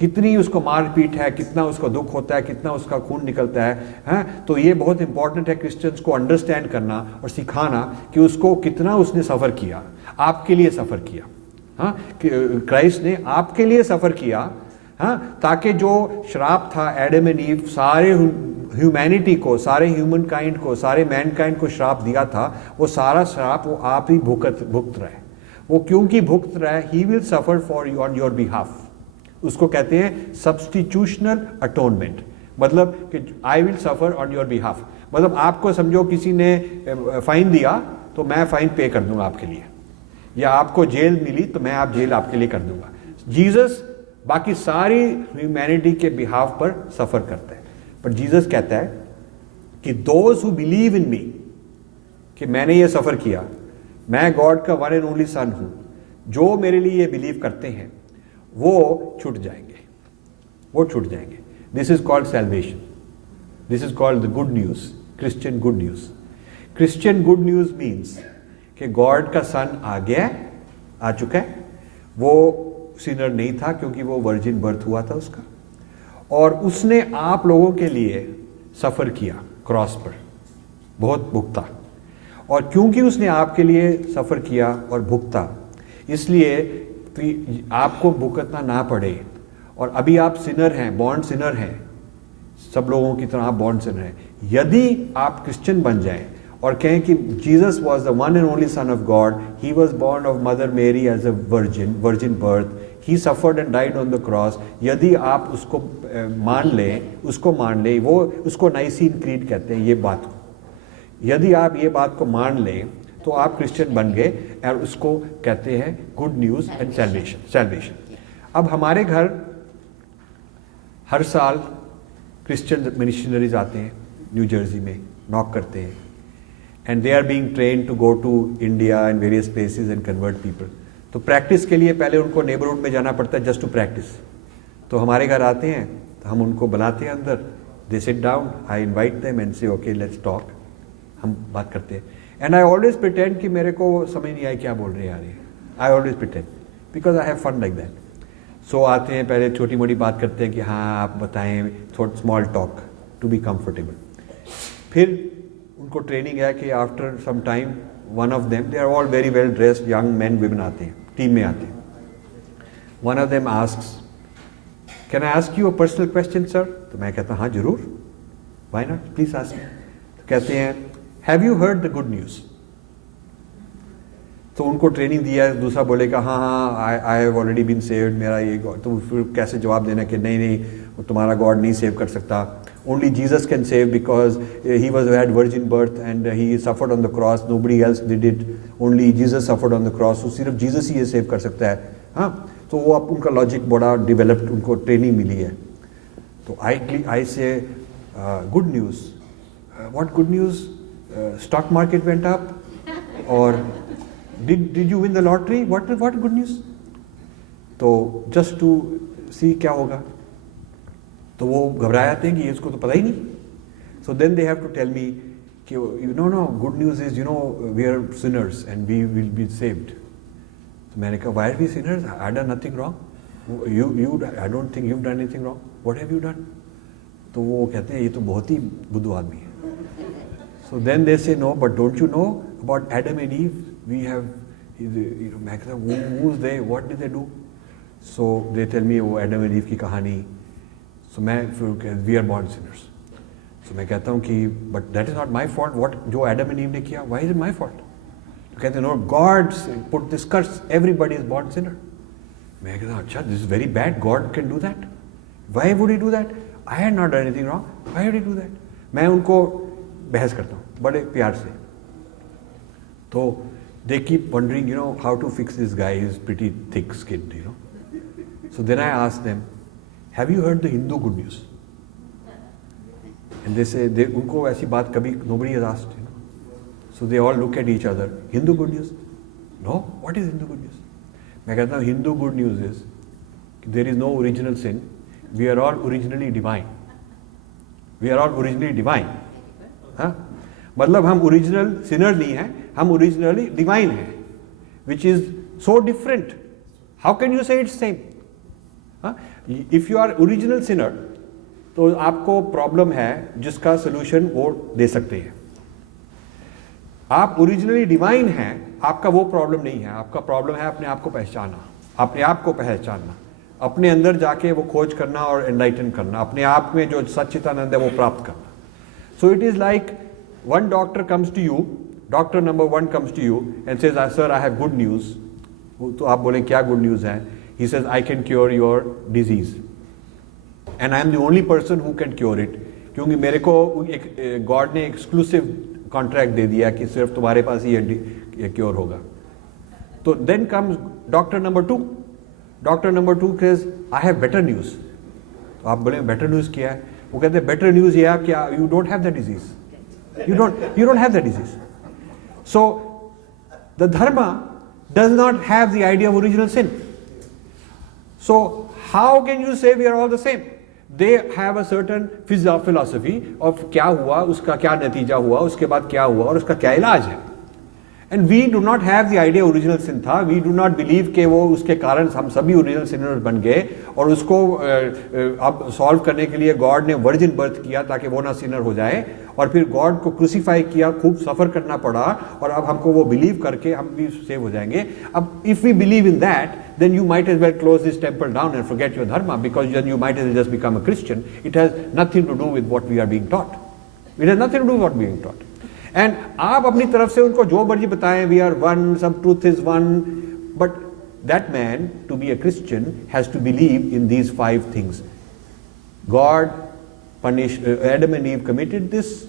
कितनी उसको मारपीट है, कितना उसको दुख होता है, कितना उसका खून निकलता है, तो ये बहुत इंपॉर्टेंट है क्रिश्चियंस को अंडरस्टैंड करना और सिखाना कि उसको कितना उसने सफ़र किया, आपके लिए सफ़र किया, हाँ? क्राइस्ट ने आपके लिए सफ़र किया, हाँ? ताकि जो श्राप था एडम एंड ईव, सारे ह्यूमैनिटी को, सारे ह्यूमन काइंड को, सारे मैन काइंड को श्राप दिया था, वो सारा श्राप वो आप ही भुगत रहे। वो क्योंकि भुगत रहा है, he will suffer for you on your behalf. उसको कहते हैं सब्स्टिट्यूशनल अटोनमेंट, मतलब कि I will suffer on your behalf. मतलब आपको समझो किसी ने फाइन दिया तो मैं फाइन पे कर दूंगा आपके लिए, या आपको जेल मिली तो मैं आप जेल आपके लिए कर दूंगा। जीसस बाकी सारी ह्यूमैनिटी के बिहाफ पर सफर करता है, पर जीसस कहता है कि दोज हु बिलीव इन मी, कि मैंने ये सफर किया, मैं गॉड का वन एंड ओनली सन हूं, जो मेरे लिए ये बिलीव करते हैं वो छूट जाएंगे, वो छूट जाएंगे। This is called salvation, this is called the good news, Christian good news. Christian good news means कि गॉड का सन आ गया, आ चुका है, वो सिनर नहीं था क्योंकि वो वर्जिन बर्थ हुआ था उसका, और उसने आप लोगों के लिए सफर किया क्रॉस पर, बहुत भुगता, और क्योंकि उसने आपके लिए सफ़र किया और भुगता, इसलिए तो आपको भुगतना ना पड़े, और अभी आप सिनर हैं, बॉर्न सिनर हैं, सब लोगों की तरह आप बॉर्न सिनर हैं, यदि आप क्रिश्चियन बन जाएं और कहें कि Jesus was the one and only son of God, he was born of mother Mary as a virgin birth, he suffered and died on the cross, यदि आप उसको मान लें, वो उसको नाइसीन क्रीड कहते हैं ये बात को, यदि आप ये बात को मान लें तो आप क्रिश्चियन बन गए, और उसको कहते हैं गुड न्यूज़ एंड सैल्वेशन। अब हमारे घर हर साल क्रिश्चियन मिशनरीज आते हैं न्यू जर्सी में, नॉक करते हैं, and they are being trained to go to India and various places and convert people. तो प्रैक्टिस के लिए पहले उनको नेबरहुड में जाना पड़ता है जस्ट टू प्रैक्टिस। तो हमारे घर आते हैं तो हम उनको बुलाते हैं अंदर, they sit down, I invite them and से ओके लेट्स टॉक, हम बात करते हैं, एंड आई ऑलवेज प्रिटेंड कि मेरे को समझ नहीं आई क्या बोल रहे हैं यार ये, I always pretend because I have fun like that. So आते हैं, पहले छोटी मोटी बात करते हैं कि हाँ आप बताएं, थोड़ा small talk to be comfortable. फिर उनको ट्रेनिंग है कि after some time one of them, they are all very well dressed young man women आते हैं, टीम में आते हैं, one of them asks can I ask you a personal question sir? तो मैं कहता हूँ हाँ जरूर, why not, please ask me. तो कहते हैं have you heard the good news? तो उनको ट्रेनिंग दिया है, दूसरा बोलेगा हाँ हाँ I have already been saved, मेरा ये गॉड, तो फिर कैसे जवाब देना कि नहीं नहीं वो तुम्हारा गॉड नहीं सेव कर सकता, only Jesus can save because he was had virgin birth and he suffered on the cross, nobody else did it, only Jesus suffered on the cross, तो सिर्फ जीसस ही ये सेव कर सकता है। हाँ, तो वो अब उनका लॉजिक बड़ा डिवेलप्ड, उनको ट्रेनिंग मिली है। तो आई से good news, what good news, stock market went up, और did you win the lottery, what good news? तो just to see क्या होगा, तो वो घबरा जाते हैं कि इसको तो पता ही नहीं। So then they have to tell me कि no good news is we are sinners and we will be saved। तो मैंने कहा why are we sinners? I done nothing wrong, you I don't think you've done anything wrong, what have you done? तो वो कहते हैं ये तो बहुत ही बुद्धू आदमी है। So then they say no, but don't you know about Adam and Eve? We have, मैं कहता हूँ who's they, what did they do? So they tell me वो Adam and Eve की कहानी। So मैं फिर we are born sinners। So मैं कहता हूँ कि but that is not my fault, what जो Adam and Eve ने किया, why is it my fault? तो कहते हैं no, God put this curse, everybody is born sinner। मैं कहता हूँ अच्छा, this is very bad, God can do that, why would he do that? I had not done anything wrong, why would he do that? मैं उनको बहस करता हूँ बड़े प्यार से। तो they keep wondering, how to fix this guy, he's pretty thick-skinned, So then I ask them, have you heard the Hindu good news? And they say, उनको ऐसी बात कभी, nobody has asked, So they all look at each other, Hindu good news? No, what is Hindu good news? मैं कहता हूँ Hindu good news is, there is no original sin, we are all originally divine. We are all originally divine. हाँ? मतलब हम original Sinner नहीं हैं, हम originally divine हैं, which is so different, how can you say it's same? If you are original sinner तो आपको problem है जिसका सोल्यूशन वो दे सकते हैं। आप ओरिजिनली डिवाइन हैं, आपका वो प्रॉब्लम नहीं है, आपका प्रॉब्लम है अपने आप को पहचानना, अपने आप को पहचानना, अपने अंदर जाके वो खोज करना और एनलाइटन करना, अपने आप में जो सच्चिदानंद है वो प्राप्त करना। So it is like one doctor comes to you, doctor number 1 comes to you and says, sir, I have good news। तो आप बोलें क्या good news है? He says, I can cure your disease and I am the only person who can cure it, क्योंकि मेरे को एक God ने exclusive contract दे दिया कि सिर्फ तुम्हारे पास ही ये क्योर होगा। तो then comes doctor number 2, doctor number 2 says, I have better news। तो आप बोलें better news क्या है? वो कहते हैं better news ये है कि you don't have the disease, you don't have the disease। So the dharma does not have the idea of original sin, so how can you say we are all the same? They have a certain philosophy of क्या हुआ, उसका क्या नतीजा हुआ, उसके बाद क्या हुआ और उसका क्या इलाज है, And we do not have the idea original sin था. We do not believe कि वो उसके कारण हम सभी original sinners बन गए और उसको अब solve करने के लिए God ने virgin birth किया ताकि वो ना sinner हो जाए और फिर God को crucify किया, खूब suffer करना पड़ा और अब हमको वो believe करके हम भी save हो जाएंगे. अब if we believe in that, then you might as well close this temple down and forget your dharma, because then you might as well just become a Christian. It has nothing to do with what we are being taught. It has nothing to do with what we are being taught. And आप अपनी तरफ से उनको जो मर्जी बताएं, we are one, some truth is one, but that man, to be a Christian, has to believe in these 5 things. God punished, Adam and Eve committed this,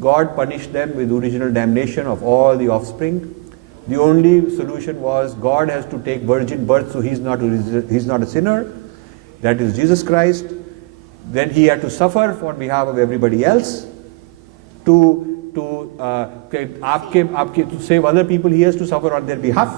God punished them with original damnation of all the offspring. The only solution was God has to take virgin birth, so he's not a sinner. That is Jesus Christ. Then he had to suffer for behalf of everybody else. To save other people, he has to suffer on their behalf,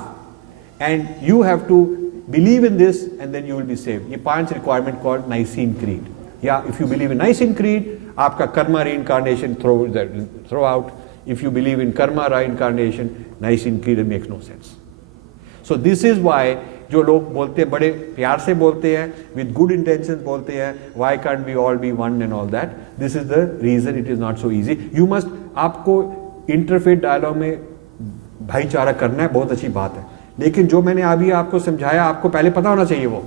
and you have to believe in this, and then you will be saved. ये 5 requirement called Nicene Creed. Yeah, if you believe in Nicene Creed, आपका karma reincarnation throw out. If you believe in karma reincarnation, Nicene Creed makes no sense. So this is why जो लोग बोलते हैं, बड़े प्यार से बोलते हैं, with good intentions बोलते हैं, why can't we all be one and all that? This is the reason it is not so easy. You must, आपको interfaith dialogue में भाईचारा करना है, बहुत अच्छी बात है, लेकिन जो मैंने अभी आपको समझाया, आपको पहले पता होना चाहिए वो.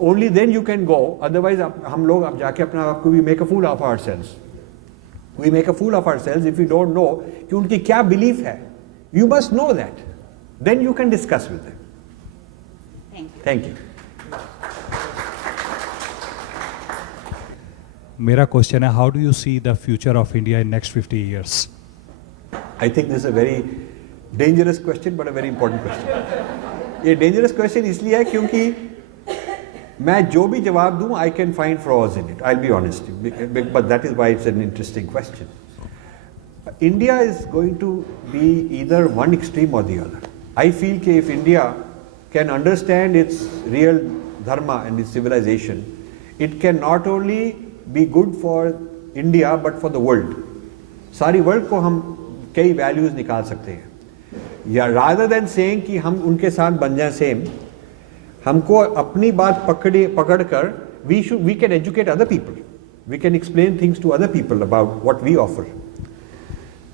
Only then you can go, otherwise हम लोग अब जाके अपना आपको we make a fool of ourselves. We make a fool of ourselves if we don't know कि उनकी क्या belief है. You must know that. Then you can discuss with them. Thank you. मेरा क्वेश्चन है, how do you see the future of India in next 50 years? I think this is a very dangerous question, but a very important question. ये dangerous question इसलिए है क्योंकि मैं जो भी जवाब दूं, I can find flaws in it. I'll be honest, but that is why it's an interesting question. India is going to be either one extreme or the other. I feel that if India can understand its real dharma and its civilization, it can not only be good for India but for the world. सारी world को हम कई values निकाल सकते हैं. या rather than saying कि हम उनके साथ बन जाएं same, हमको अपनी बात पकड़कर we can educate other people. We can explain things to other people about what we offer.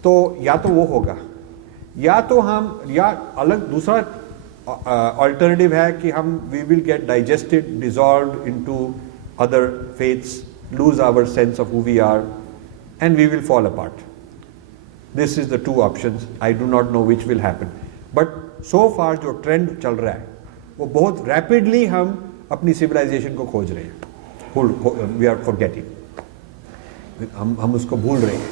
तो या तो वो होगा, या तो हम या अलग दूसरा alternative है कि हम we will get digested, dissolved into other faiths, lose our sense of who we are, and we will fall apart. This is the 2 options. I do not know which will happen. But so far जो trend चल रहा है, वो बहुत rapidly हम अपनी civilization को खोज रहे हैं. We are forgetting. हम उसको भूल रहे हैं.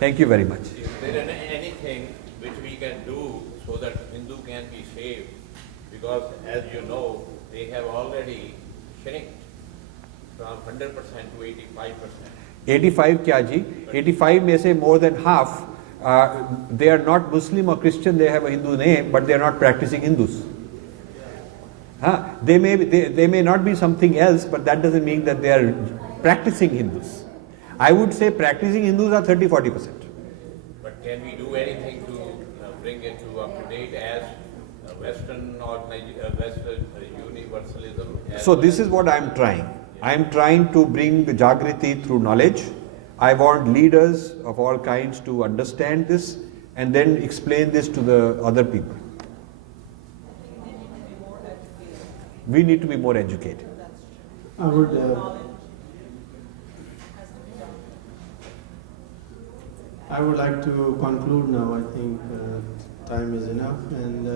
Thank you very much. Is there anything which we can do so that Hindu can be saved? Because as you know, they have already shrunk from 100% to 85%. 85 क्या जी? 85 में से more than half, they are not Muslim or Christian, they have a Hindu name, but they are not practicing Hindus. They may not be something else, but that doesn't mean that they are practicing Hindus. I would say practicing Hindus are 30-40%. But can we do anything to bring it to up to date as Western or Western universalism? So this is what I am trying. I am trying to bring the Jagriti through knowledge. I want leaders of all kinds to understand this and then explain this to the other people. We need to be more educated. I would like to conclude now. I think time is enough, and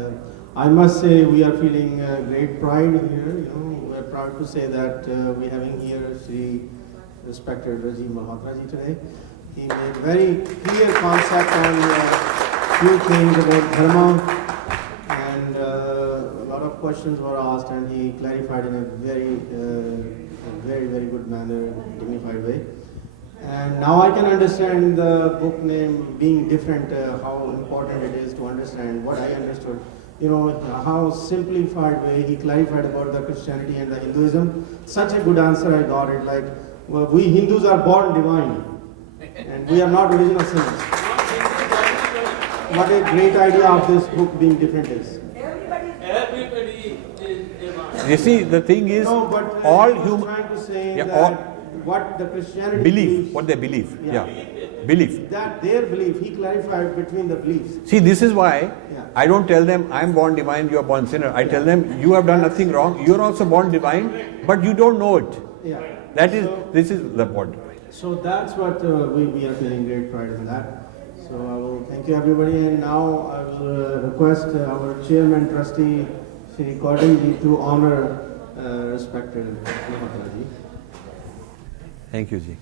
I must say we are feeling great pride here. We are proud to say that we are having here Sri respected Rajiv Malhotra ji today. He made very clear concept on few things about dharma, and a lot of questions were asked, and he clarified in a very good manner, dignified way. And now I can understand the book name being different, how important it is to understand what I understood. How simplified way he clarified about the Christianity and the Hinduism. Such a good answer I got it, like, well, we Hindus are born divine and we are not original sinners. what a great idea of this book being different is. Everybody is You see, the thing is, No, but all I was human trying to say yeah, that all- what the Christianity belief, believes, what they believe. Yeah. Belief. that their belief, he clarified between the beliefs. See, this is why Yeah. I don't tell them I'm born divine, you are born sinner. I tell them you have done nothing wrong, you are also born divine, but you don't know it. Yeah. That is, So- this is the point. So that's what we are feeling great pride in that. So I will thank you everybody, and now I will request our chairman trustee Sri Gordon ji to honor respected Malhotra ji. Thank you, Ji.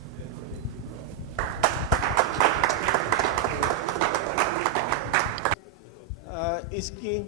इसकी